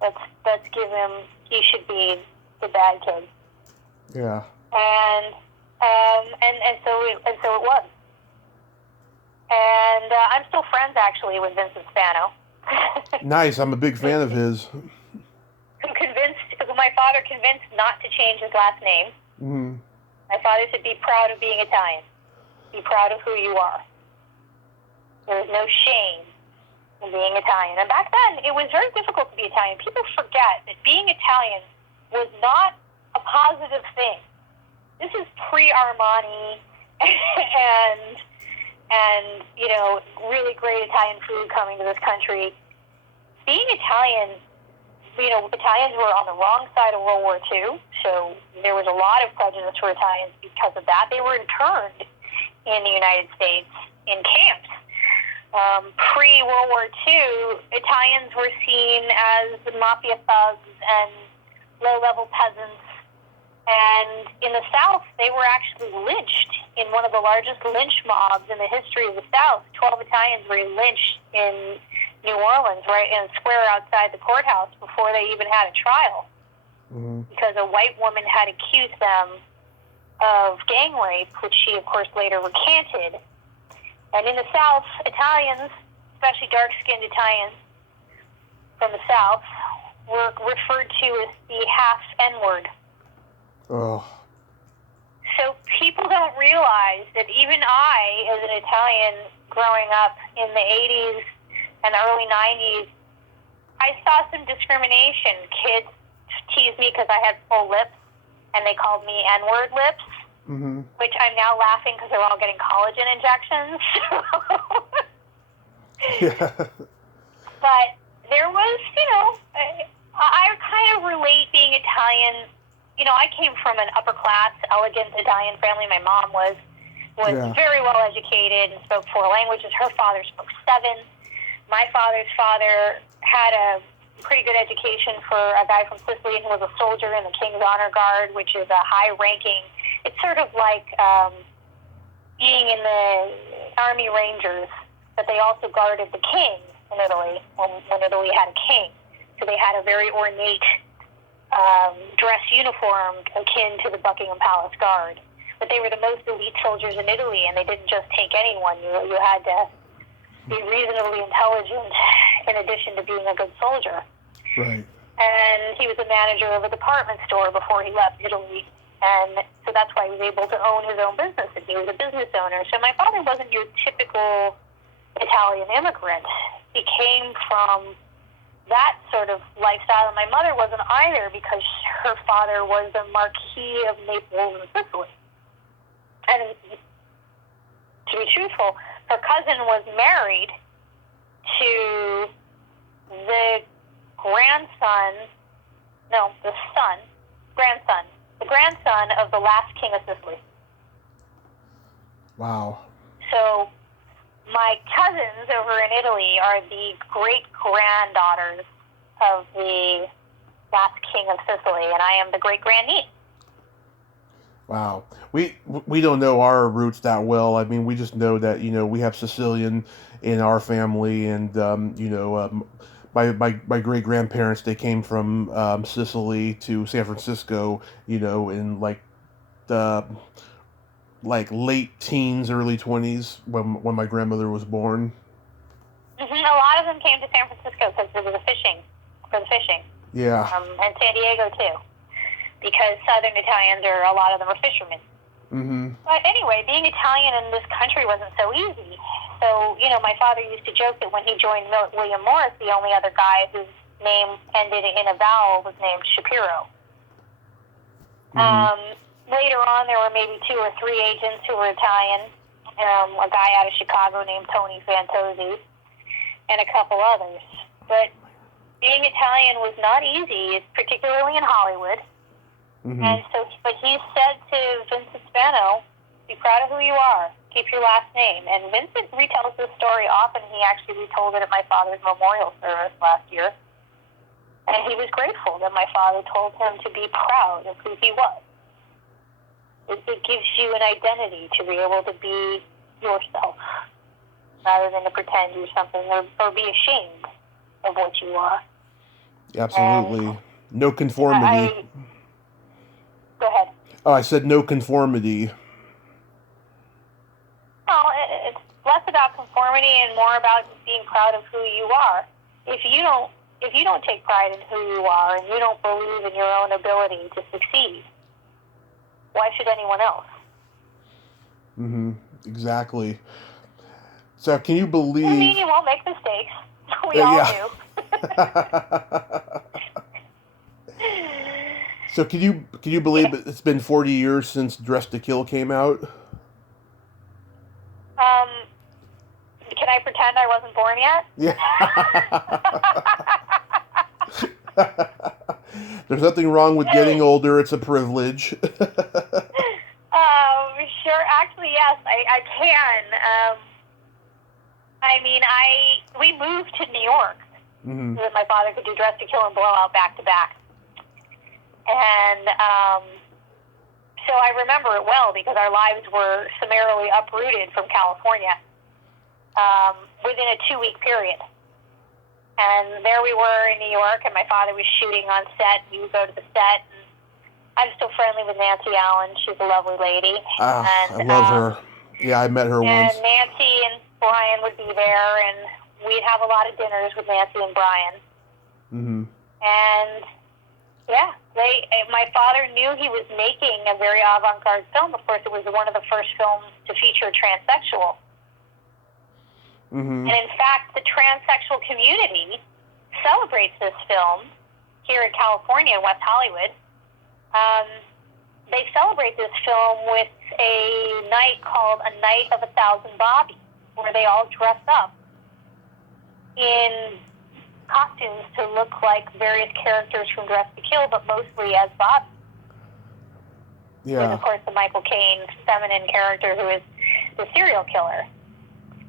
Let's give him, he should be the bad kid. Yeah. And so it was. And I'm still friends, actually, with Vincent Spano. Nice. I'm a big fan of his. Who my father convinced not to change his last name. Mm-hmm. My father said, be proud of being Italian. Be proud of who you are. There is no shame in being Italian. And back then, it was very difficult to be Italian. People forget that being Italian was not a positive thing. This is pre-Armani and really great Italian food coming to this country. Being Italian, Italians were on the wrong side of World War II, so there was a lot of prejudice for Italians because of that. They were interned in the United States in camps. Pre-World War II, Italians were seen as mafia thugs and low-level peasants. And in the South, they were actually lynched in one of the largest lynch mobs in the history of the South. 12 Italians were lynched in New Orleans, right in a square outside the courthouse before they even had a trial. Mm-hmm. Because a white woman had accused them of gang rape, which she, of course, later recanted. And in the South, Italians, especially dark-skinned Italians from the South, were referred to as the half N-word. Oh. So people don't realize that even I, as an Italian growing up in the 80s and early 90s, I saw some discrimination. Kids teased me because I had full lips, and they called me N-word lips, mm-hmm. which I'm now laughing because they're all getting collagen injections. Yeah. But there was, I kind of relate being Italian. I came from an upper-class, elegant Italian family. My mom was very well educated and spoke 4 languages. Her father spoke 7. My father's father had a pretty good education for a guy from Sicily who was a soldier in the King's Honor Guard, which is a high-ranking. It's sort of like being in the Army Rangers, but they also guarded the king in Italy when Italy had a king. So they had a very ornate dress uniform akin to the Buckingham Palace Guard. But they were the most elite soldiers in Italy, and they didn't just take anyone. You had to be reasonably intelligent in addition to being a good soldier. Right. And he was a manager of a department store before he left Italy. And so that's why he was able to own his own business, and he was a business owner. So my father wasn't your typical Italian immigrant. He came from that sort of lifestyle, and my mother wasn't either, because her father was the Marquis of Naples and Sicily. And to be truthful, her cousin was married to the grandson of the last king of Sicily. Wow. So my cousins over in Italy are the great-granddaughters of the last king of Sicily, and I am the great-grandniece. Wow. We don't know our roots that well. I mean, we just know that, we have Sicilian in our family, and, my great-grandparents, they came from Sicily to San Francisco, in the late teens, early 20s when my grandmother was born. Mm-hmm. A lot of them came to San Francisco because there was for the fishing. Yeah. And San Diego too, because Southern Italians a lot of them are fishermen. Mm-hmm. But anyway, being Italian in this country wasn't so easy. So, my father used to joke that when he joined William Morris, the only other guy whose name ended in a vowel was named Shapiro. Mm-hmm. Later on, there were maybe 2 or 3 agents who were Italian. A guy out of Chicago named Tony Fantozzi, and a couple others. But being Italian was not easy, particularly in Hollywood. Mm-hmm. And so, but he said to Vincent Spano, "Be proud of who you are. Keep your last name." And Vincent retells this story often. He actually retold it at my father's memorial service last year. And he was grateful that my father told him to be proud of who he was. It gives you an identity to be able to be yourself, rather than to pretend you're something or be ashamed of what you are. Absolutely. No conformity. Go ahead. Oh, I said no conformity. Well, it's less about conformity and more about being proud of who you are. If you don't take pride in who you are and you don't believe in your own ability to succeed, why should anyone else? Mm-hmm. Exactly. So, can you believe? I mean, you won't make mistakes. We all do. So, can you believe it's been 40 years since Dress to Kill came out? Can I pretend I wasn't born yet? Yeah. There's nothing wrong with getting older. It's a privilege. Sure. Actually, yes, I can. We moved to New York Mm-hmm. so that my father could do Dress to Kill and Blowout back to back. And so I remember it well because our lives were summarily uprooted from California within a 2-week period. And there we were in New York, and my father was shooting on set. We would go to the set, and I'm still friendly with Nancy Allen. She's a lovely lady. I love her. Yeah, I met her once. And Nancy and Brian would be there, and we'd have a lot of dinners with Nancy and Brian. Mm-hmm. And yeah, my father knew he was making a very avant-garde film. Of course, it was one of the first films to feature a transsexual. Mm-hmm. And in fact, the transsexual community celebrates this film here in California in West Hollywood. They celebrate this film with a night called A Night of 1,000 Bobbies, where they all dress up in costumes to look like various characters from Dress to Kill, but mostly as Bobby. Yeah. With, of course, the Michael Caine feminine character who is the serial killer.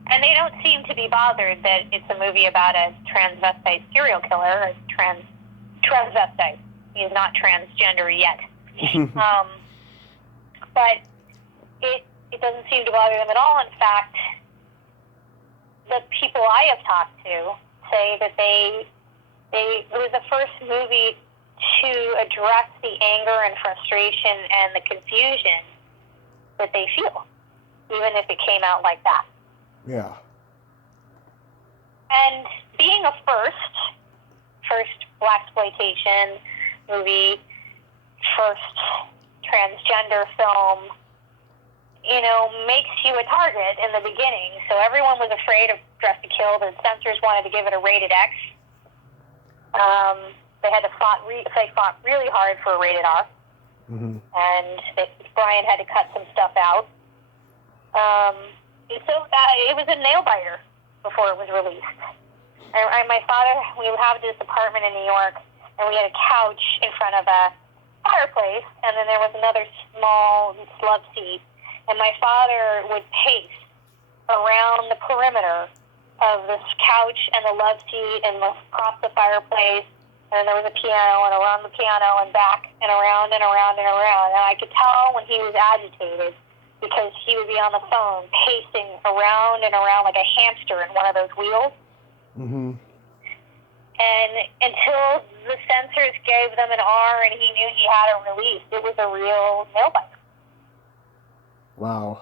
And they don't seem to be bothered that it's a movie about a transvestite serial killer, a transvestite. He's not transgender yet. But it doesn't seem to bother them at all. In fact, the people I have talked to say that it was the first movie to address the anger and frustration and the confusion that they feel, even if it came out like that. Yeah. And being a first blaxploitation movie, first transgender film, makes you a target in the beginning. So everyone was afraid of Dress to Kill. The censors wanted to give it a rated X. They had to fought really hard for a rated R. Mm-hmm. And Brian had to cut some stuff out. So it was a nail biter before it was released. And my father, we had this apartment in New York, and we had a couch in front of a fireplace, and then there was another small love seat. And my father would pace around the perimeter of this couch and the love seat and across the fireplace. And then there was a piano, and around the piano and back and around and around and around. And I could tell when he was agitated because he would be on the phone pacing around and around like a hamster in one of those wheels. Mm-hmm. And until the censors gave them an R and he knew he had it released, it was a real nail biter. Wow.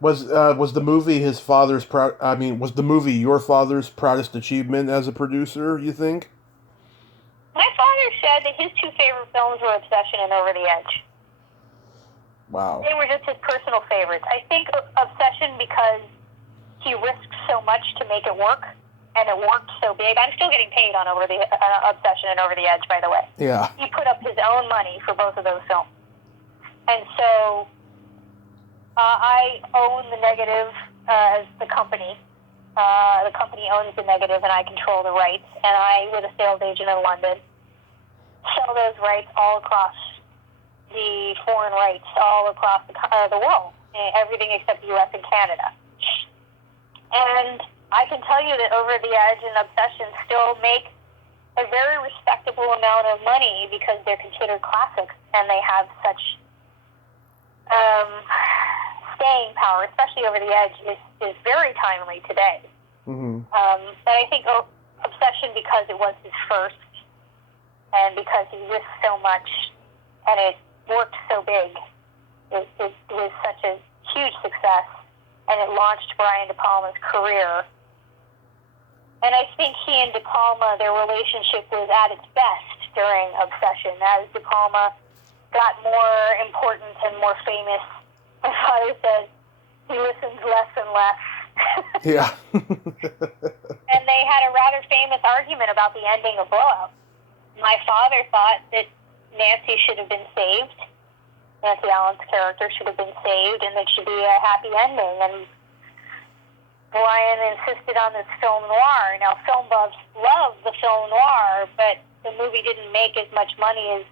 Was the movie was the movie your father's proudest achievement as a producer, you think? My father said that his two favorite films were Obsession and Over the Edge. Wow. They were just his personal favorites. I think Obsession because he risked so much to make it work, and it worked so big. I'm still getting paid on Obsession and Over the Edge, by the way. Yeah. He put up his own money for both of those films. And so I own the negative as the company. The company owns the negative, and I control the rights. And I, with a sales agent in London, sell those rights all across the foreign rights, all across the world, everything except the U.S. and Canada. And I can tell you that Over the Edge and Obsession still make a very respectable amount of money because they're considered classics, and they have such staying power, especially Over the Edge, is very timely today. Mm-hmm. But I think Obsession, because it was his first, and because he risked so much, and it worked so big, it was such a huge success, and it launched Brian De Palma's career. And I think he and De Palma, their relationship was at its best during Obsession. As De Palma got more important and more famous, my father says he listened less and less. Yeah. And they had a rather famous argument about the ending of Blowout. My father thought that Nancy should have been saved. Nancy Allen's character should have been saved, and it should be a happy ending. And Brian insisted on this film noir. Now, film buffs love the film noir, but the movie didn't make as much money as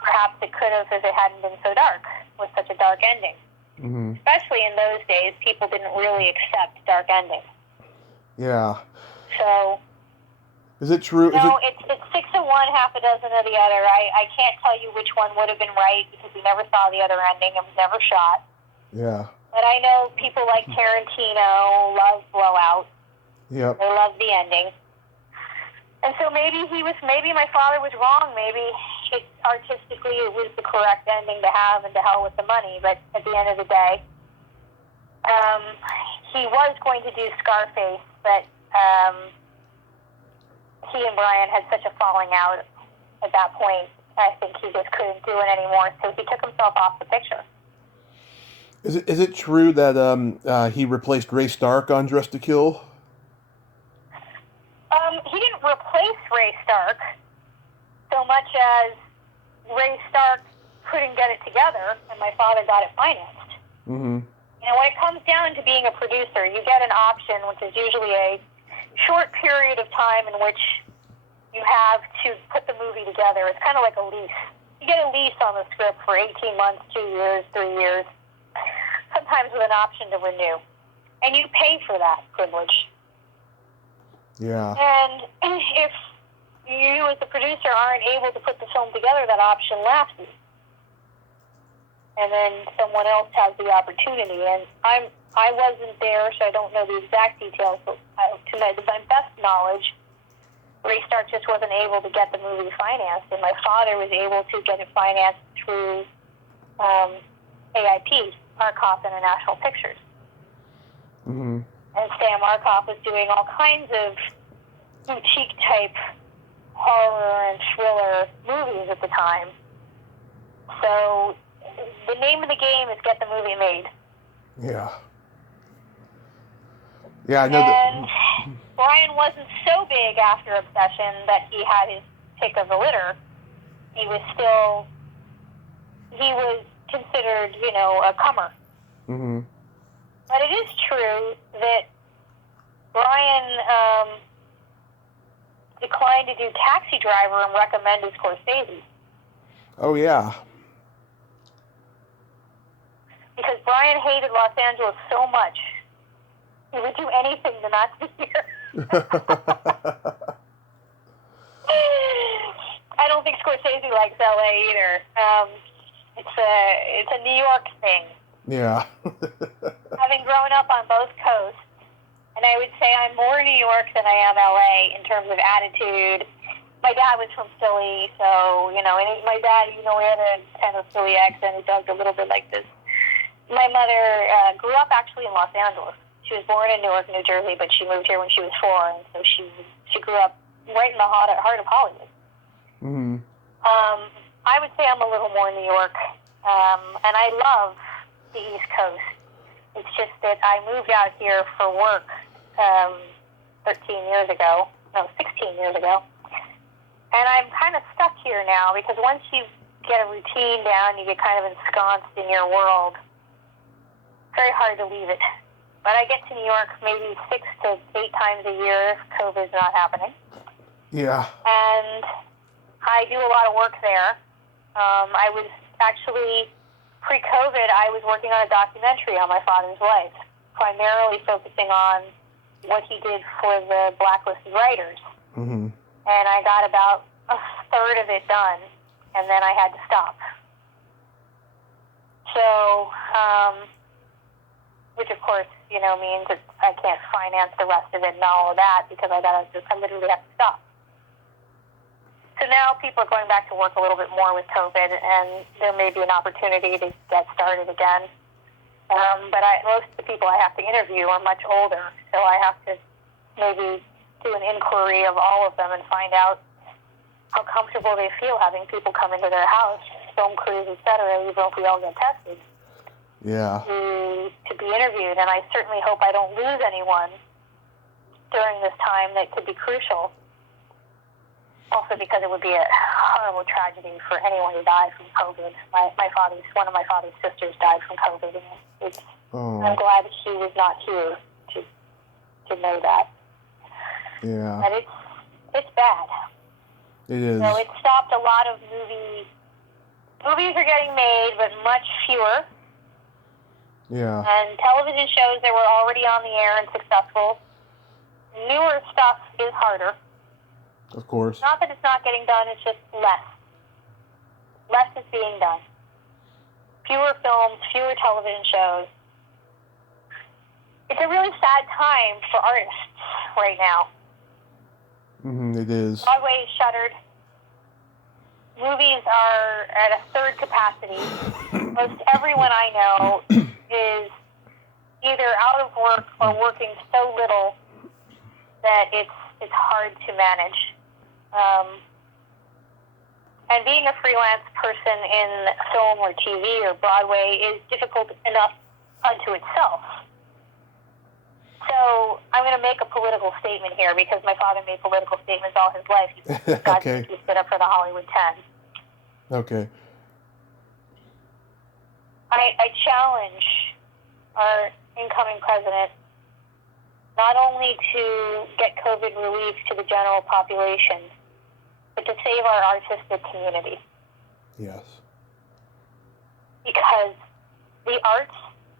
perhaps it could have if it hadn't been so dark, with such a dark ending. Mm-hmm. Especially in those days, people didn't really accept dark endings. Yeah. So, is it true? It's 6 of one, half a dozen of the other. I can't tell you which one would have been right because we never saw the other ending. It was never shot. Yeah. But I know people like Tarantino love Blowout. Yep. They love the ending. And so maybe my father was wrong. Maybe artistically it was the correct ending to have, and to hell with the money. But at the end of the day, he was going to do Scarface, but he and Brian had such a falling out at that point. I think he just couldn't do it anymore, so he took himself off the picture. Is it true that he replaced Ray Stark on Dress to Kill? He didn't replace Ray Stark so much as Ray Stark couldn't get it together, and my father got it financed. Mm-hmm. When it comes down to being a producer, you get an option, which is usually a short period of time in which you have to put the movie together. It's kind of like a lease. You get a lease on the script for 18 months, 2 years, 3 years, sometimes with an option to renew. And you pay for that privilege. Yeah. And if you as the producer aren't able to put the film together, that option lapses. and then someone else has the opportunity. And I wasn't there, so I don't know the exact details, but to my best knowledge, Restart just wasn't able to get the movie financed, and my father was able to get it financed through AIP, Markoff International Pictures. Mm-hmm. And Stan Markoff was doing all kinds of boutique-type horror and thriller movies at the time. So the name of the game is get the movie made. Yeah. Yeah, I know that. Brian wasn't so big after Obsession that he had his pick of the litter. He was considered, a comer. Mm-hmm. But it is true that Brian declined to do Taxi Driver and recommended Scorsese. Oh, yeah. Because Brian hated Los Angeles so much, he would do anything to not be here. I don't think Scorsese likes LA either. It's a New York thing. Yeah. Having grown up on both coasts, and I would say I'm more New York than I am LA in terms of attitude. My dad was from Philly, so, and my dad, he had a kind of Philly accent. He talked a little bit like this. My mother grew up actually in Los Angeles. She was born in Newark, New Jersey, but she moved here when she was 4, and so she grew up right in the heart of Hollywood. Mm-hmm. I would say I'm a little more New York, and I love the East Coast. It's just that I moved out here for work 16 years ago, and I'm kind of stuck here now because once you get a routine down, you get kind of ensconced in your world. Very hard to leave it. But I get to New York maybe 6 to 8 times a year if COVID's not happening. Yeah. And I do a lot of work there. I was actually, pre-COVID, I was working on a documentary on my father's life, primarily focusing on what he did for the blacklisted writers. Mm-hmm. And I got about a third of it done, and then I had to stop. So, which of course, means that I can't finance the rest of it and all of that because I literally have to stop. So now people are going back to work a little bit more with COVID, and there may be an opportunity to get started again. But most of the people I have to interview are much older, so I have to maybe do an inquiry of all of them and find out how comfortable they feel having people come into their house, film crews, etc., even if we all get tested. Yeah. To be interviewed, and I certainly hope I don't lose anyone during this time that could be crucial. Also because it would be a horrible tragedy for anyone who died from COVID. One of my father's sisters died from COVID, and I'm glad he was not here to know that. Yeah. But it's bad. It is. So it stopped a lot of movies. Movies are getting made, but much fewer. Yeah. And television shows that were already on the air and successful. Newer stuff is harder. Of course. Not that it's not getting done, it's just less. Less is being done. Fewer films, fewer television shows. It's a really sad time for artists right now. Mm-hmm, it is. Broadway is shuttered. Movies are at a third capacity. Most everyone I know is either out of work or working so little that it's hard to manage. And being a freelance person in film or TV or Broadway is difficult enough unto itself. So I'm going to make a political statement here because my father made political statements all his life. Okay. He stood up for the Hollywood 10. Okay. I challenge our incoming president not only to get COVID relief to the general population, but to save our artistic community. Yes. Because the arts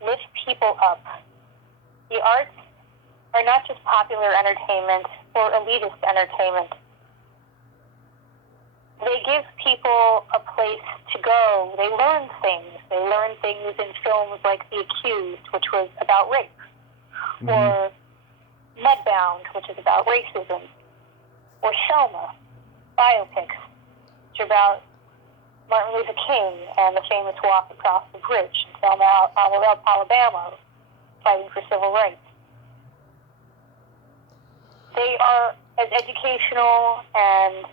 lift people up. The arts are not just popular entertainment or elitist entertainment. they give people a place to go. They learn things. They learn things in films like The Accused, which was about rape, or Mudbound, which is about racism, or Selma, biopics, which are about Martin Luther King and the famous walk across the bridge in Selma, Alabama, fighting for civil rights. They are as educational and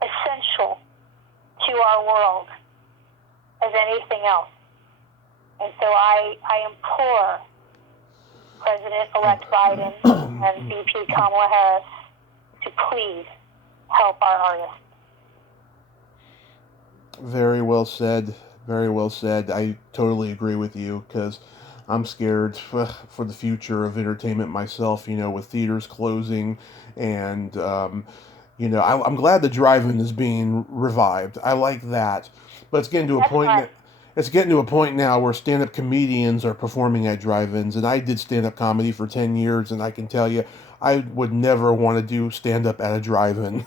essential to our world as anything else. And so I implore President-elect Biden and VP Kamala Harris to please help our artists. Very well said. Very well said. I totally agree with you, because I'm scared for the future of entertainment myself, with theaters closing. And, I'm glad the drive-in is being revived. I like that. But it's getting to a point... It's getting to a point now where stand-up comedians are performing at drive-ins, and I did stand-up comedy for 10 years, and I can tell you, I would never want to do stand-up at a drive-in.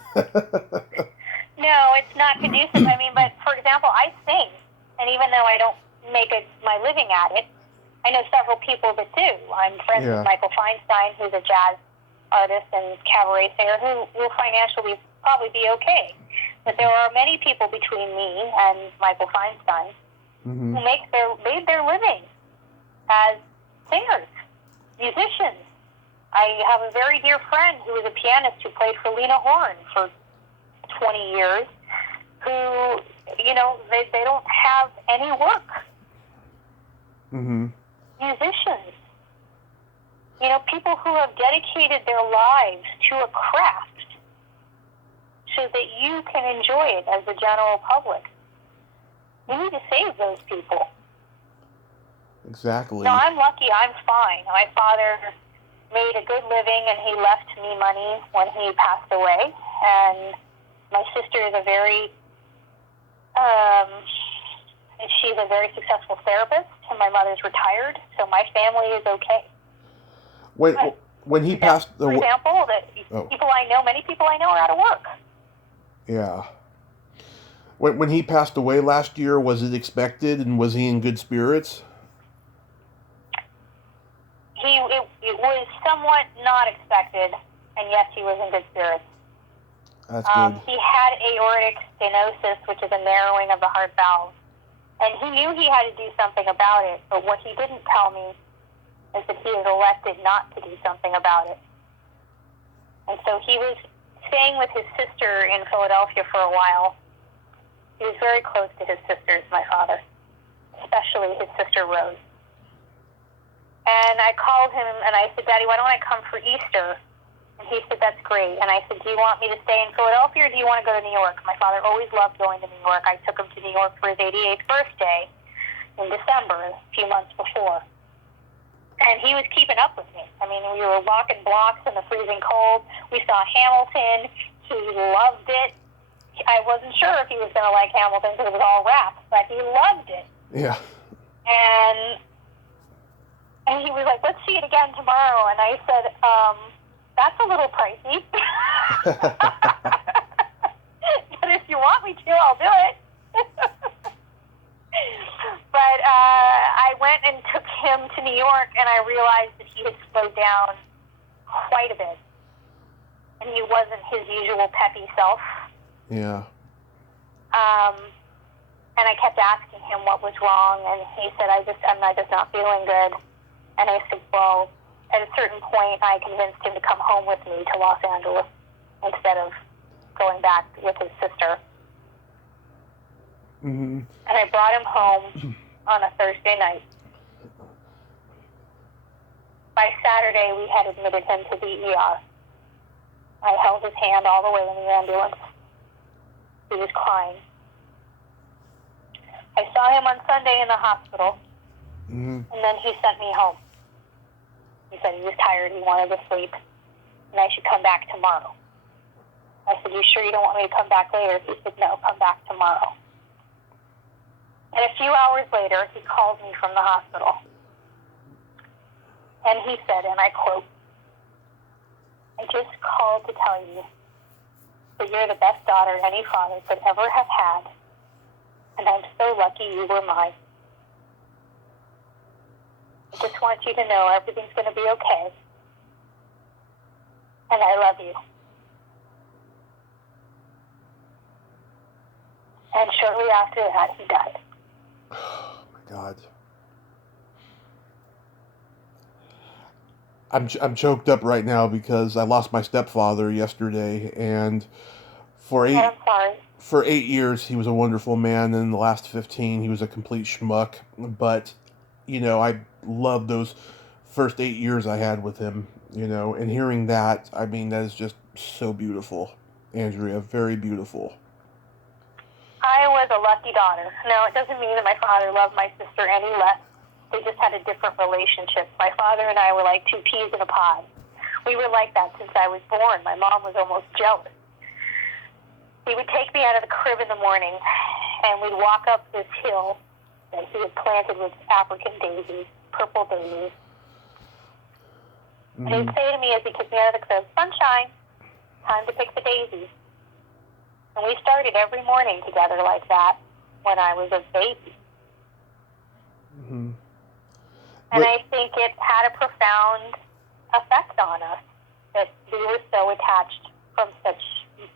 No, it's not conducive. I mean, but for example, I sing, and even though I don't make my living at it, I know several people that do. I'm friends with Michael Feinstein, who's a jazz artist and cabaret singer, who will financially probably be okay. But there are many people between me and Michael Feinstein who made their living as singers, musicians. I have a very dear friend who is a pianist who played for Lena Horne for 20 years, who, they don't have any work. Musicians. People who have dedicated their lives to a craft so that you can enjoy it as the general public. We need to save those people. Exactly. No, I'm lucky. I'm fine. My father made a good living, and he left me money when he passed away. And my sister is she's a very successful therapist, and my mother's retired, so my family is okay. When he passed... For example, many people I know are out of work. Yeah. When he passed away last year, was it expected, and was he in good spirits? It was somewhat not expected, and yes, he was in good spirits. That's good. He had aortic stenosis, which is a narrowing of the heart valve, and he knew he had to do something about it, but what he didn't tell me is that he had elected not to do something about it. And so he was staying with his sister in Philadelphia for a while. He was very close to his sisters, my father, especially his sister Rose. And I called him and I said, Daddy, why don't I come for Easter? And he said, that's great. And I said, do you want me to stay in Philadelphia or do you want to go to New York? My father always loved going to New York. I took him to New York for his 88th birthday in December, a few months before. And he was keeping up with me. I mean, we were walking blocks in the freezing cold. We saw Hamilton. He loved it. I wasn't sure if he was going to like Hamilton because it was all rap, but he loved it. Yeah. And he was like, let's see it again tomorrow. And I said, that's a little pricey. But if you want me to, I'll do it. But I went and took him to New York, and I realized that he had slowed down quite a bit. And he wasn't his usual peppy self. Yeah. And I kept asking him what was wrong, and he said, I'm just not feeling good. And I said, well, at a certain point, I convinced him to come home with me to Los Angeles instead of going back with his sister. And I brought him home on a Thursday night. By Saturday, we had admitted him to the ER. I held his hand all the way in the ambulance. He was crying. I saw him on Sunday in the hospital, and then he sent me home. He said he was tired, he wanted to sleep, and I should come back tomorrow. I said, you sure you don't want me to come back later? He said, no, come back tomorrow. And a few hours later, he called me from the hospital. And he said, and I quote, I just called to tell you But you're the best daughter any father could ever have had. And I'm so lucky you were mine. I just want you to know everything's going to be okay. And I love you. And shortly after that, he died. Oh, my God. I'm choked up right now because I lost my stepfather yesterday, and for I'm sorry. For 8 years, he was a wonderful man, and in the last 15, he was a complete schmuck. But, I loved those first 8 years I had with him, and hearing that, I mean, that is just so beautiful, Andria, very beautiful. I was a lucky daughter. Now, it doesn't mean that my father loved my sister any less. They just had a different relationship. My father and I were like two peas in a pod. We were like that since I was born. My mom was almost jealous. He would take me out of the crib in the morning, and we'd walk up this hill that he had planted with African daisies, purple daisies. Mm-hmm. And he'd say to me as he took me out of the crib, "Sunshine, time to pick the daisies." And we started every morning together like that when I was a baby. Mm-hmm. And I think it had a profound effect on us that we were so attached from such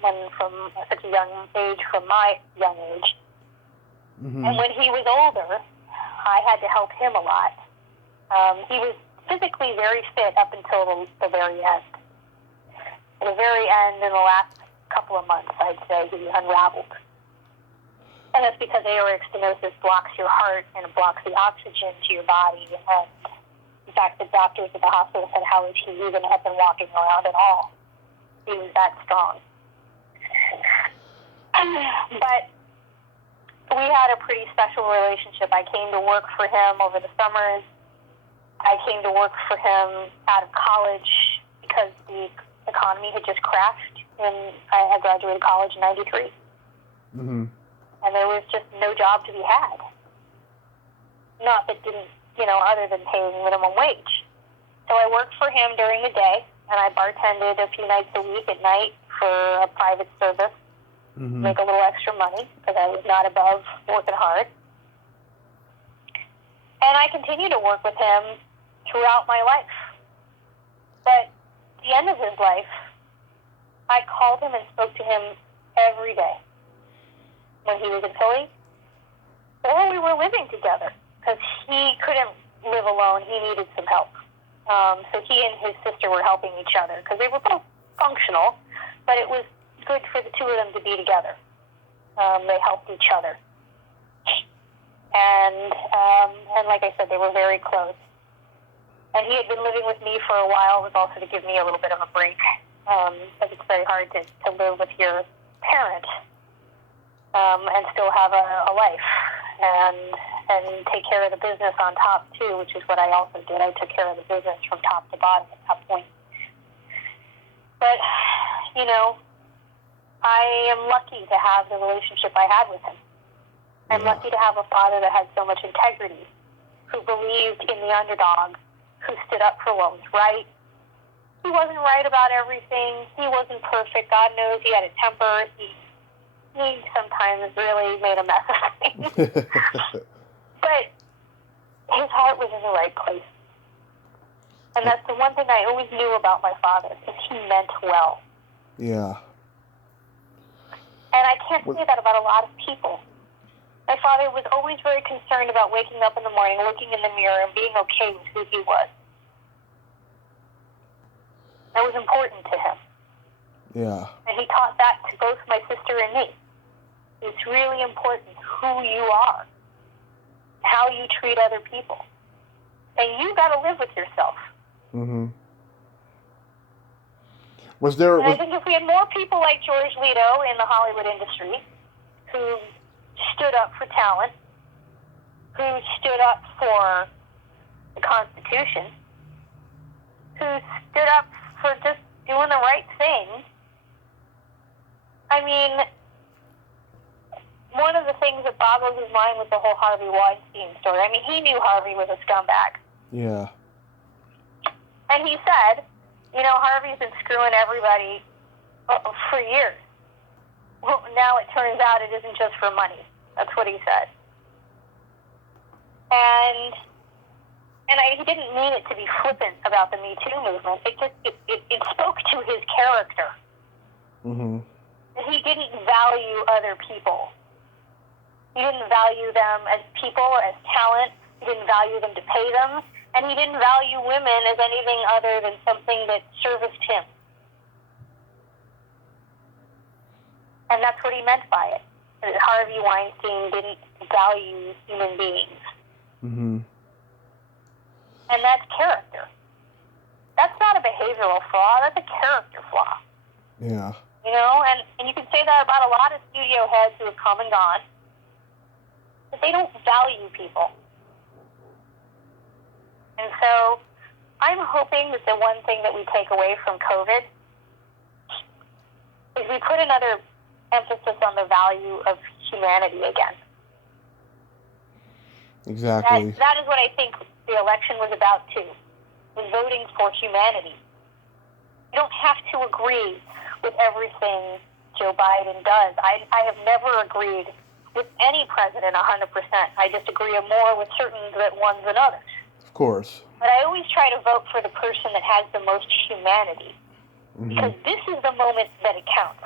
a young age, from my young age. Mm-hmm. And when he was older, I had to help him a lot. He was physically very fit up until the very end. At the very end, in the last couple of months, I'd say, he unraveled. And that's because aortic stenosis blocks your heart and it blocks the oxygen to your body. And in fact, the doctors at the hospital said, how is he even up and walking around at all? He was that strong. But we had a pretty special relationship. I came to work for him over the summers. I came to work for him out of college because the economy had just crashed. And I graduated college in 93. Mm-hmm. And there was just no job to be had. Not that didn't, other than paying minimum wage. So I worked for him during the day, and I bartended a few nights a week at night for a private service. Mm-hmm. Make a little extra money, because I was not above working hard. And I continued to work with him throughout my life. But at the end of his life, I called him and spoke to him every day when he was in Philly, or we were living together, because he couldn't live alone. He needed some help. So he and his sister were helping each other, because they were both functional, but it was good for the two of them to be together. They helped each other. And like I said, they were very close. And he had been living with me for a while. It was also to give me a little bit of a break, because it's very hard to live with your parent and still have a life and take care of the business on top too, which is what I also did. I took care of the business from top to bottom at that point. But, I am lucky to have the relationship I had with him. I'm lucky to have a father that had so much integrity, who believed in the underdog, who stood up for what was right. He wasn't right about everything. He wasn't perfect. God knows he had a temper. He sometimes really made a mess of things. But his heart was in the right place. And that's the one thing I always knew about my father, is he meant well. Yeah. And I can't say that about a lot of people. My father was always very concerned about waking up in the morning, looking in the mirror, and being okay with who he was. That was important to him. Yeah. And he taught that to both my sister and me. It's really important who you are, how you treat other people. And you got to live with yourself. Mm-hmm. I think if we had more people like George Litto in the Hollywood industry, who stood up for talent, who stood up for the Constitution, who stood up for just doing the right thing. I mean, one of the things that boggles his mind was the whole Harvey Weinstein story. I mean, he knew Harvey was a scumbag. Yeah. And he said, Harvey's been screwing everybody for years. Well, now it turns out it isn't just for money. That's what he said. And he didn't mean it to be flippant about the Me Too movement. It spoke to his character. Mm-hmm. He didn't value other people. He didn't value them as people, as talent. He didn't value them to pay them. And he didn't value women as anything other than something that serviced him. And that's what he meant by it. That Harvey Weinstein didn't value human beings. Mm-hmm. And that's character. That's not a behavioral flaw. That's a character flaw. Yeah. You know, and you can say that about a lot of studio heads who have come and gone. But they don't value people. And so I'm hoping that the one thing that we take away from COVID is we put another emphasis on the value of humanity again. Exactly. That is what I think the election was about too, was voting for humanity. You don't have to agree with everything Joe Biden does. I have never agreed with any president 100%. I disagree more with certain ones than others. Of course. But I always try to vote for the person that has the most humanity. Mm-hmm. Because this is the moment that it counts.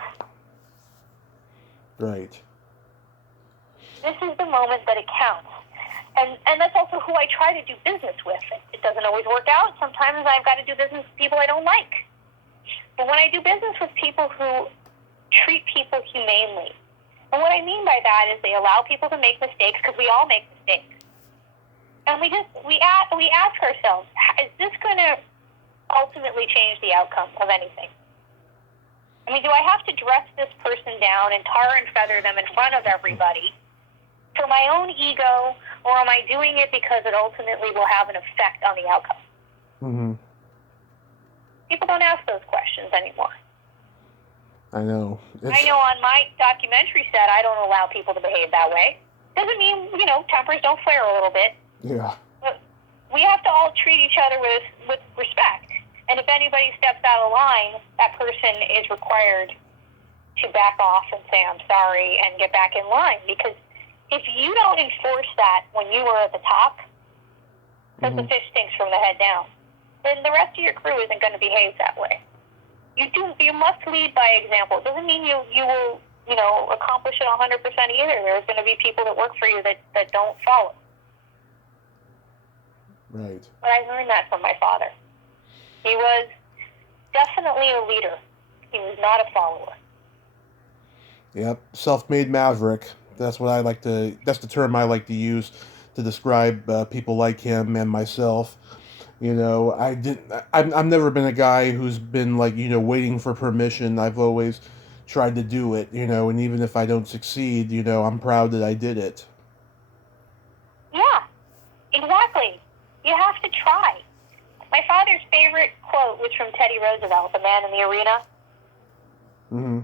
Right. This is the moment that it counts. And that's also who I try to do business with. It doesn't always work out. Sometimes I've got to do business with people I don't like. But when I do business with people who treat people humanely, and what I mean by that is they allow people to make mistakes, because we all make mistakes. And we ask ourselves, is this going to ultimately change the outcome of anything? I mean, do I have to dress this person down and tar and feather them in front of everybody for my own ego, or am I doing it because it ultimately will have an effect on the outcome? Mm-hmm. People don't ask those questions anymore. I know. I know on my documentary set, I don't allow people to behave that way. Doesn't mean, tempers don't flare a little bit. Yeah. But we have to all treat each other with respect. And if anybody steps out of line, that person is required to back off and say, I'm sorry, and get back in line. Because if you don't enforce that when you were at the top, because the fish stinks from the head down, then the rest of your crew isn't going to behave that way. You must lead by example. It doesn't mean you will, accomplish it 100% either. There's going to be people that work for you that don't follow. Right. But I learned that from my father. He was definitely a leader. He was not a follower. Yep. Self-made maverick. That's the term I like to use to describe people like him and myself. I've never been a guy who's been waiting for permission. I've always tried to do it, and even if I don't succeed, I'm proud that I did it. Yeah, exactly. You have to try. My father's favorite quote was from Teddy Roosevelt, The Man in the Arena. Mm-hmm.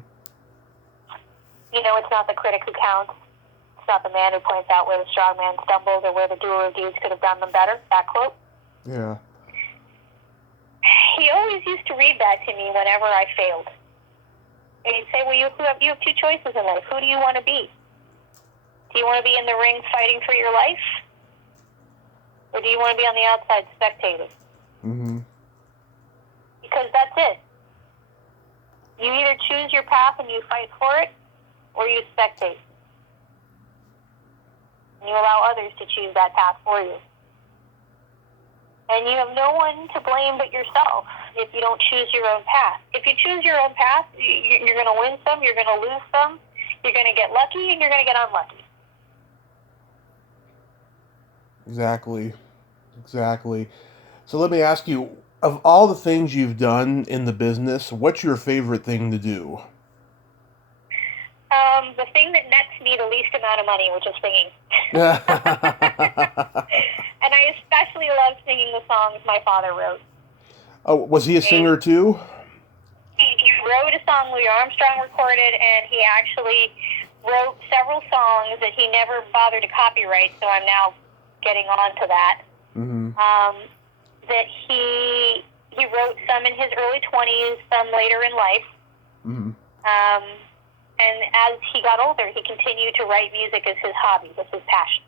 It's not the critic who counts. It's not the man who points out where the strong man stumbles or where the doer of deeds could have done them better. That quote. Yeah. He always used to read that to me whenever I failed. And he'd say, well, you have two choices in life. Who do you want to be? Do you want to be in the ring fighting for your life? Or do you want to be on the outside spectating? Mm-hmm. Because that's it. You either choose your path and you fight for it, or you spectate. And you allow others to choose that path for you. And you have no one to blame but yourself if you don't choose your own path. If you choose your own path, you're going to win some, you're going to lose some, you're going to get lucky, and you're going to get unlucky. Exactly. So let me ask you, of all the things you've done in the business, what's your favorite thing to do? The thing that nets me the least amount of money, which is singing. And I especially love singing the songs my father wrote. Oh, was he a singer too? He wrote a song Louis Armstrong recorded, and he actually wrote several songs that he never bothered to copyright, so I'm now getting on to that. Mm-hmm. That he wrote some in his early 20s, some later in life. Mm-hmm. And as he got older, he continued to write music as his hobby, as his passion.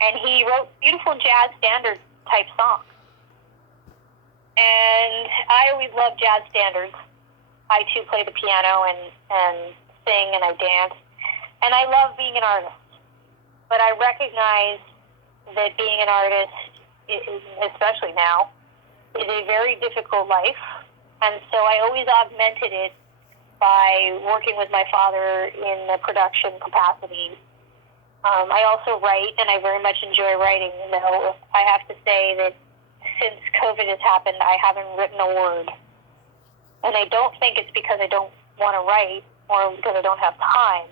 And he wrote beautiful jazz standard type songs. And I always loved jazz standards. I, too, play the piano and sing and I dance. And I love being an artist. But I recognize that being an artist, especially now, is a very difficult life. And so I always augmented it by working with my father in the production capacity. I also write, and I very much enjoy writing, though I have to say that since COVID has happened, I haven't written a word. And I don't think it's because I don't want to write or because I don't have time.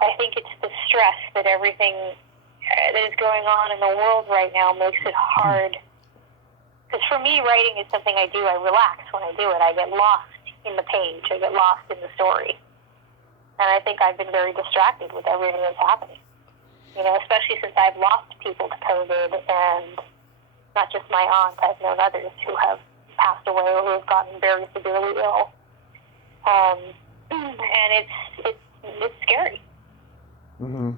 I think it's the stress that everything that is going on in the world right now makes it hard. Because for me, writing is something I do. I relax when I do it. I get lost in the page. I get lost in the story. And I think I've been very distracted with everything that's happening. You know, especially since I've lost people to COVID, and not just my aunt, I've known others who have passed away or who have gotten very severely ill. And it's scary. Mm-hmm.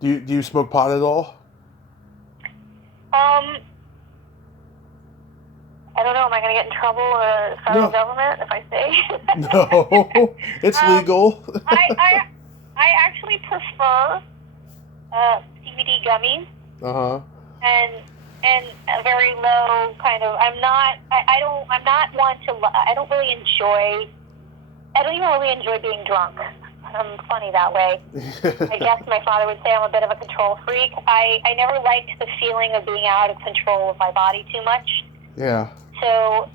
Do you smoke pot at all? I don't know. Am I going to get in trouble with the federal government if I say? No, it's legal. I actually prefer CBD gummies. And a very low kind of. I'm not one to. I don't even really enjoy being drunk. I'm funny that way. I guess my father would say I'm a bit of a control freak. I never liked the feeling of being out of control of my body too much. Yeah. So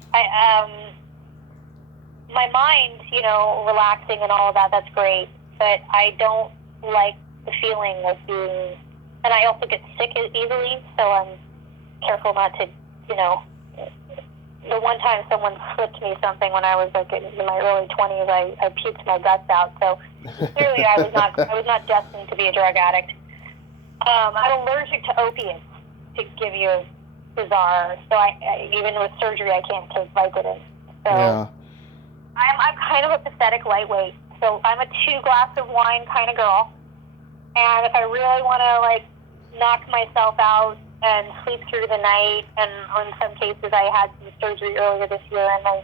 my mind, you know, relaxing and all of that, that's great. But I don't like the feeling of being, and I also get sick easily, so I'm careful not to, you know. The one time someone slipped me something when I was like in my early 20s, I puked my guts out. So clearly I was not destined to be a drug addict. I'm allergic to opiates, to give you a bizarre. So I even with surgery I can't take Vicodin. So yeah. I'm kind of a pathetic lightweight. So I'm a 2 glass of wine kind of girl. And if I really want to like knock myself out and sleep through the night, and in some cases I had some surgery earlier this year and I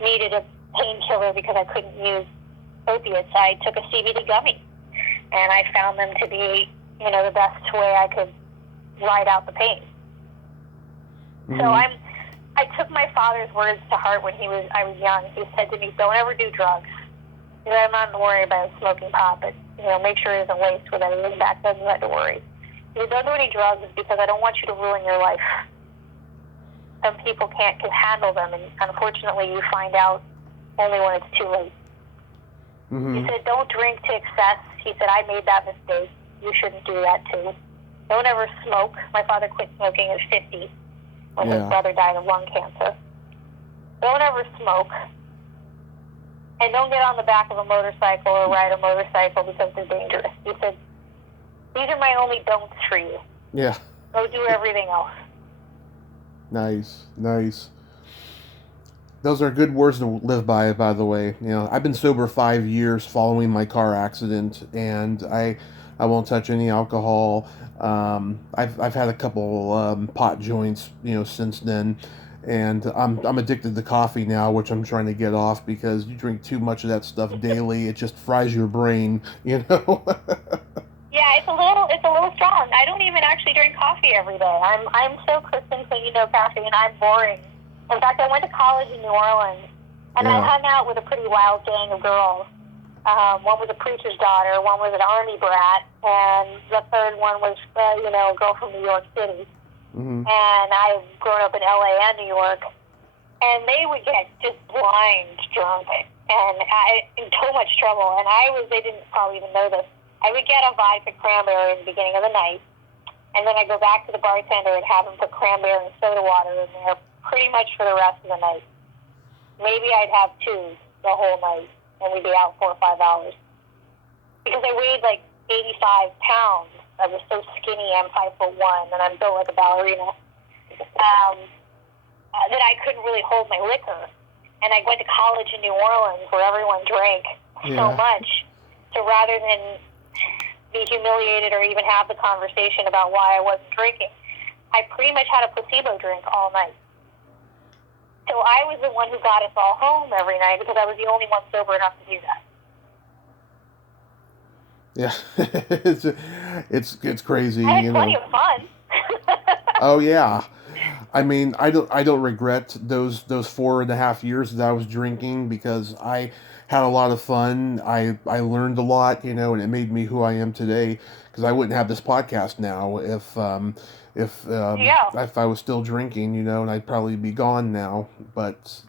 needed a painkiller because I couldn't use opiates, I took a CBD gummy. And I found them to be, you know, the best way I could ride out the pain. Mm-hmm. So I took my father's words to heart when I was young. He said to me, don't ever do drugs. He said, I'm not worried about smoking pot, but, you know, make sure it isn't laced with anything. Back then you had to worry. If you don't do any drugs, it's because I don't want you to ruin your life. Some people can handle them, and unfortunately you find out only when it's too late. Mm-hmm. He said, don't drink to excess. He said, I made that mistake. You shouldn't do that too. Don't ever smoke. My father quit smoking at 50 when his brother died of lung cancer. Don't ever smoke. And don't get on the back of a motorcycle or ride a motorcycle because they're dangerous. He said, these are my only don'ts for you. Yeah. Go do everything else. Nice. Those are good words to live by the way. You know, I've been sober 5 years following my car accident, and I won't touch any alcohol. I've had a couple pot joints, you know, since then, and I'm addicted to coffee now, which I'm trying to get off because you drink too much of that stuff daily, it just fries your brain, you know. Yeah, it's a little strong. I don't even actually drink coffee every day. I'm so crystal clean, you know, caffeine. I'm boring. In fact, I went to college in New Orleans, and I hung out with a pretty wild gang of girls. One was a preacher's daughter, one was an army brat, and the third one was, you know, a girl from New York City. Mm-hmm. And I've grown up in LA and New York, and they would get just blind drunk, and in so much trouble. And they didn't probably even know this. I would get a vodka cranberry in the beginning of the night, and then I'd go back to the bartender and have him put cranberry and soda water in there pretty much for the rest of the night. Maybe I'd have 2 the whole night, and we'd be out 4 or 5 hours. Because I weighed like 85 pounds. I was so skinny. I'm 5'1", and I'm built like a ballerina. That I couldn't really hold my liquor. And I went to college in New Orleans where everyone drank. so Yeah. much. So rather than be humiliated or even have the conversation about why I wasn't drinking, I pretty much had a placebo drink all night. So I was the one who got us all home every night because I was the only one sober enough to do that. Yeah. it's crazy, I had you plenty know. of fun. Oh yeah. I mean, I don't regret those 4.5 years that I was drinking because I had a lot of fun. I learned a lot, you know, and it made me who I am today. Because I wouldn't have this podcast now Yeah. if I was still drinking, you know, and I'd probably be gone now. But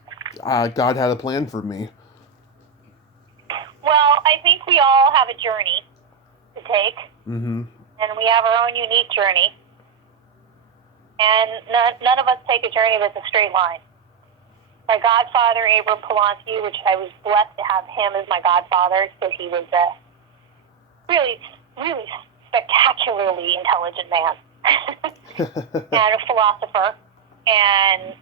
God had a plan for me. Well, I think we all have a journey to take, Mm-hmm. and we have our own unique journey. And none of us take a journey that's a straight line. My godfather, Abram Polanski, which I was blessed to have him as my godfather, so he was a really, really spectacularly intelligent man and a philosopher. And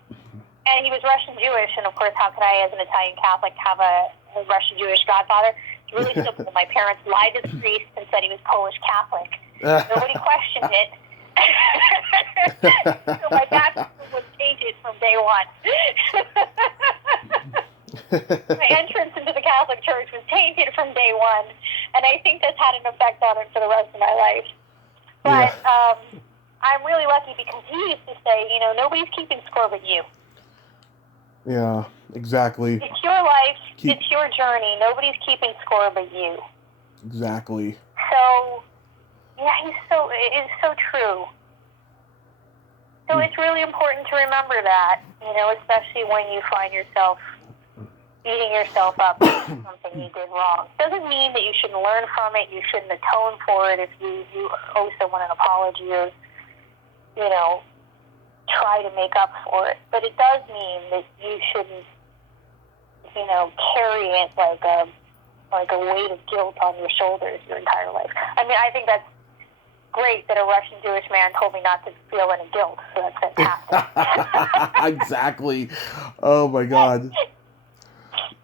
he was Russian Jewish, and of course, how could I, as an Italian Catholic, have a Russian Jewish godfather? It's really simple. My parents lied to the priest and said he was Polish Catholic. Nobody questioned it. So my baptism was tainted from day one. My entrance into the Catholic Church was tainted from day one, and I think that's had an effect on it for the rest of my life. But I'm really lucky because he used to say, you know, nobody's keeping score but you. Yeah, exactly. It's your life. It's your journey. Nobody's keeping score but you. Exactly. So, yeah, it is so true. So it's really important to remember that, you know, especially when you find yourself beating yourself up for something you did wrong. Doesn't mean that you shouldn't learn from it. You shouldn't atone for it if you owe someone an apology or, you know, try to make up for it. But it does mean that you shouldn't, you know, carry it like a weight of guilt on your shoulders your entire life. I mean, I think that's great that a Russian Jewish man told me not to feel any guilt, so that's fantastic. Exactly. Oh my God.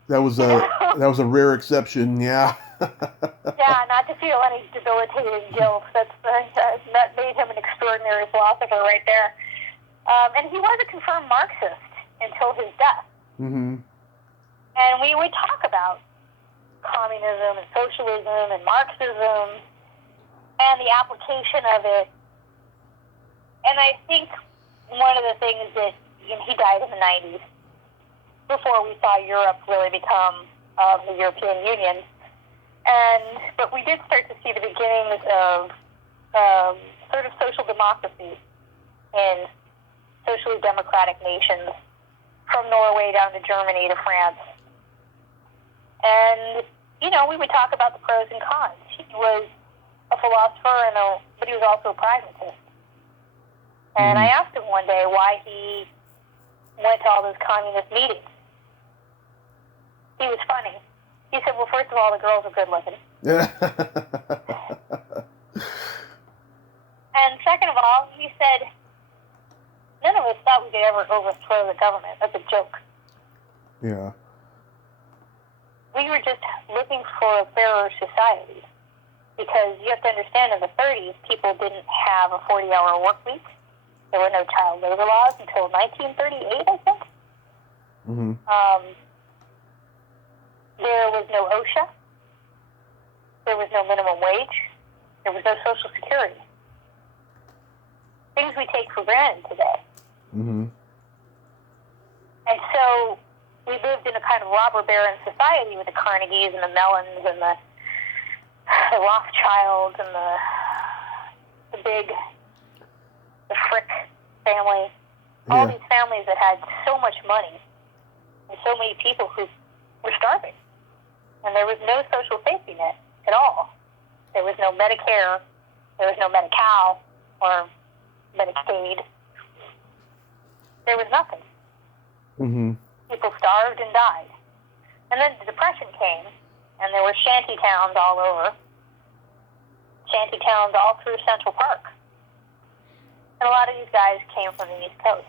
That was a rare exception, yeah. Yeah, not to feel any debilitating guilt. That made him an extraordinary philosopher right there. And he was a confirmed Marxist until his death. Mm-hmm. And we would talk about communism and socialism and Marxism and the application of it. And I think one of the things that, you know, he died in the 90s, before we saw Europe really become the European Union. But we did start to see the beginnings of sort of social democracy in socially democratic nations, from Norway down to Germany to France. And, you know, we would talk about the pros and cons. He was a philosopher, but he was also a pragmatist. And I asked him one day why he went to all those communist meetings. He was funny. He said, well, first of all, the girls are good looking. And second of all, he said, none of us thought we could ever overthrow the government. That's a joke. Yeah. We were just looking for a fairer society. Because you have to understand, in the 30s, people didn't have a 40-hour work week. There were no child labor laws until 1938, I think. Mm-hmm. There was no OSHA. There was no minimum wage. There was no Social Security. Things we take for granted today. Mm-hmm. And so we lived in a kind of robber baron society with the Carnegies and the Mellons and the Rothschilds and the Frick family. All these families that had so much money and so many people who were starving. And there was no social safety net at all. There was no Medicare. There was no Medi-Cal or Medicaid. There was nothing. Mm-hmm. People starved and died. And then the Depression came, and there were shanty towns all over. Shanty towns all through Central Park. And a lot of these guys came from the East Coast.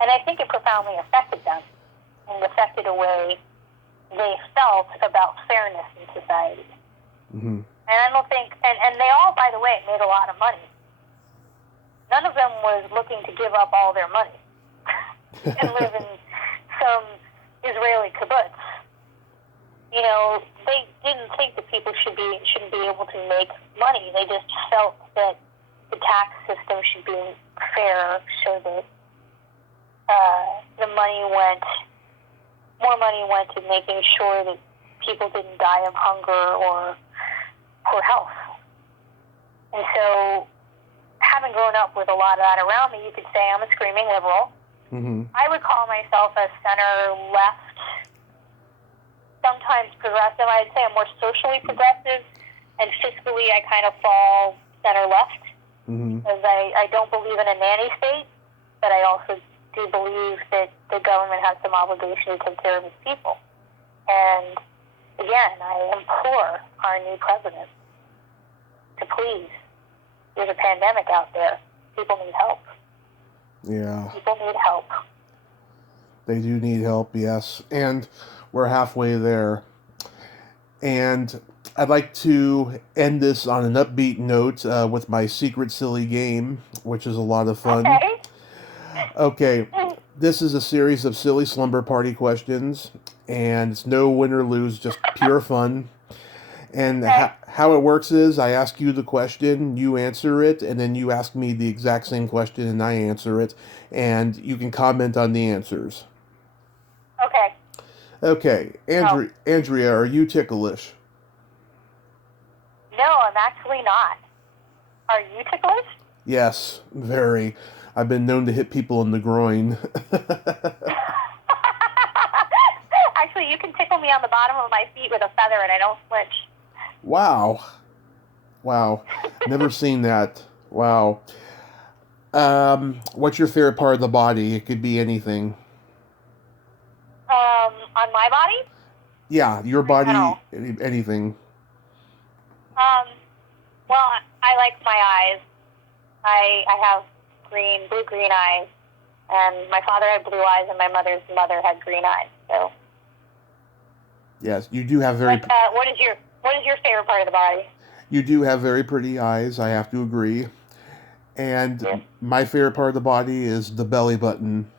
And I think it profoundly affected them and affected a way they felt about fairness in society. Mm-hmm. And I don't think, and they all, by the way, made a lot of money. None of them was looking to give up all their money and live in some Israeli kibbutz. You know, they didn't think that people shouldn't be able to make money. They just felt that the tax system should be fair, so that more money went to making sure that people didn't die of hunger or poor health. And so, having grown up with a lot of that around me, you could say I'm a screaming liberal. Mm-hmm. I would call myself a center-left, sometimes progressive. I'd say I'm more socially progressive, and fiscally I kind of fall center-left. Mm-hmm. Because I don't believe in a nanny state, but I also do believe that the government has some obligation to take care of its people. And again, I implore our new president to please. There's a pandemic out there. People need help. Yeah. People need help. They do need help, yes. And we're halfway there. And I'd like to end this on an upbeat note with my secret silly game, which is a lot of fun. Okay. This is a series of silly slumber party questions, and it's no win or lose, just pure fun. And how it works is I ask you the question, you answer it, and then you ask me the exact same question and I answer it, and you can comment on the answers. Okay. Okay. Andrea, are you ticklish? No, I'm actually not. Are you ticklish? Yes, very. I've been known to hit people in the groin. Actually, you can tickle me on the bottom of my feet with a feather and I don't flinch. Wow. Never seen that. Wow. What's your favorite part of the body? It could be anything. On my body? Yeah, your body, anything. Well, I like my eyes. I have blue-green eyes, and my father had blue eyes, and my mother's mother had green eyes. So. Yes, you do have very. What is your favorite part of the body? You do have very pretty eyes. I have to agree. And my favorite part of the body is the belly button.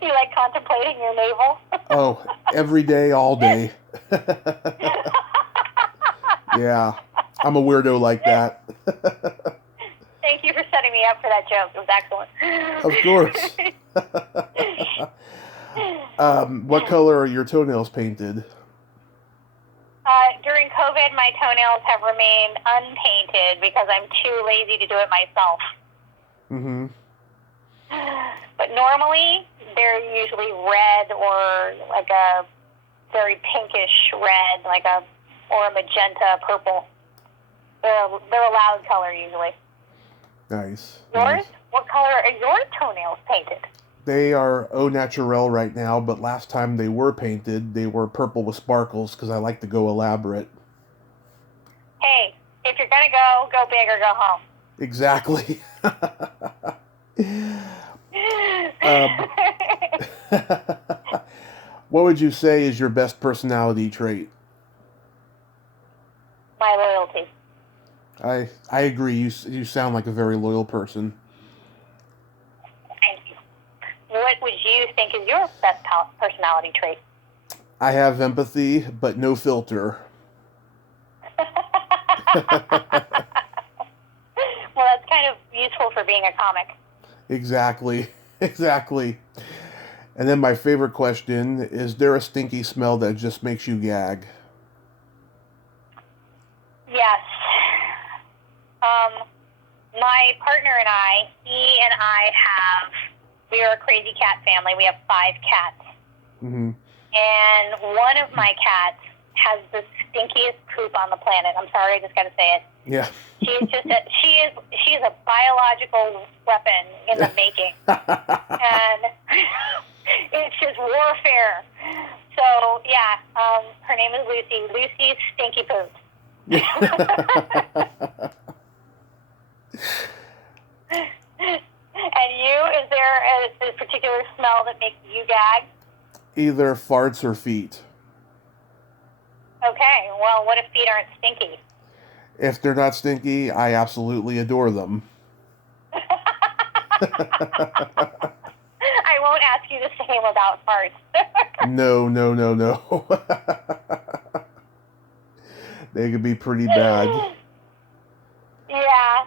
You like contemplating your navel? Oh, every day, all day. Yeah, I'm a weirdo like that. Thank you for setting me up for that joke. It was excellent. Of course. What color are your toenails painted? During COVID, my toenails have remained unpainted because I'm too lazy to do it myself. Mm-hmm. But normally, they're usually red or like a very pinkish red, or a magenta purple. They're a loud color usually. Nice. Yours? Nice. What color are your toenails painted? They are au naturel right now, but last time they were painted, they were purple with sparkles because I like to go elaborate. Hey, if you're going to go big or go home. Exactly. What would you say is your best personality trait? My loyalty. I agree. You sound like a very loyal person. Thank you. What would you think is your best personality trait? I have empathy, but no filter. Well, that's kind of useful for being a comic. Exactly. And then my favorite question, is there a stinky smell that just makes you gag? Yes. My partner and we are a crazy cat family. We have 5 cats. Mm-hmm. And one of my cats has the stinkiest poop on the planet. I'm sorry, I just got to say it. Yeah. She is a biological weapon in the making. And it's just warfare. So, yeah, her name is Lucy. Lucy's stinky poop. And you, is there a particular smell that makes you gag? Either farts or feet. Okay, well, what if feet aren't stinky? If they're not stinky, I absolutely adore them. I won't ask you the same about farts. No, no, no, no. They could be pretty bad. Yeah.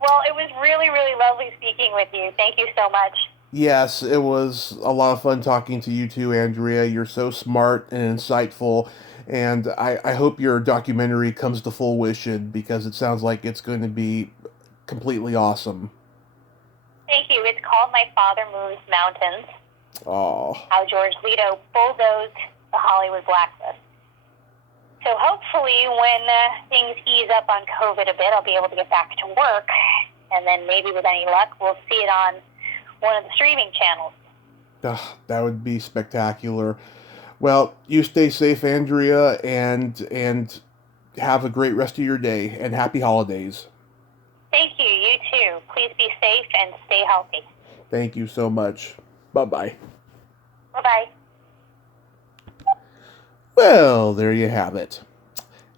Well, it was really, really lovely speaking with you. Thank you so much. Yes, it was a lot of fun talking to you too, Andrea. You're so smart and insightful, and I hope your documentary comes to fruition because it sounds like it's going to be completely awesome. Thank you. It's called My Father Moves Mountains. Oh. How George Litto bulldozed the Hollywood blacklist. So hopefully when things ease up on COVID a bit, I'll be able to get back to work. And then maybe with any luck, we'll see it on one of the streaming channels. That would be spectacular. Well, you stay safe, Andrea, and have a great rest of your day, and happy holidays. Thank you. You too. Please be safe and stay healthy. Thank you so much. Bye-bye. Bye-bye. Well, there you have it.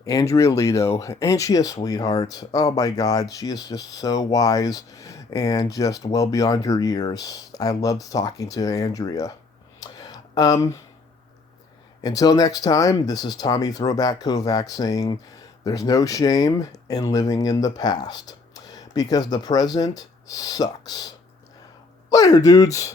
Andria Litto. Ain't she a sweetheart? Oh my God, she is just so wise and just well beyond her years. I loved talking to Andrea. Until next time, this is Tommy Throwback Kovac saying, there's no shame in living in the past, because the present sucks. Later, dudes.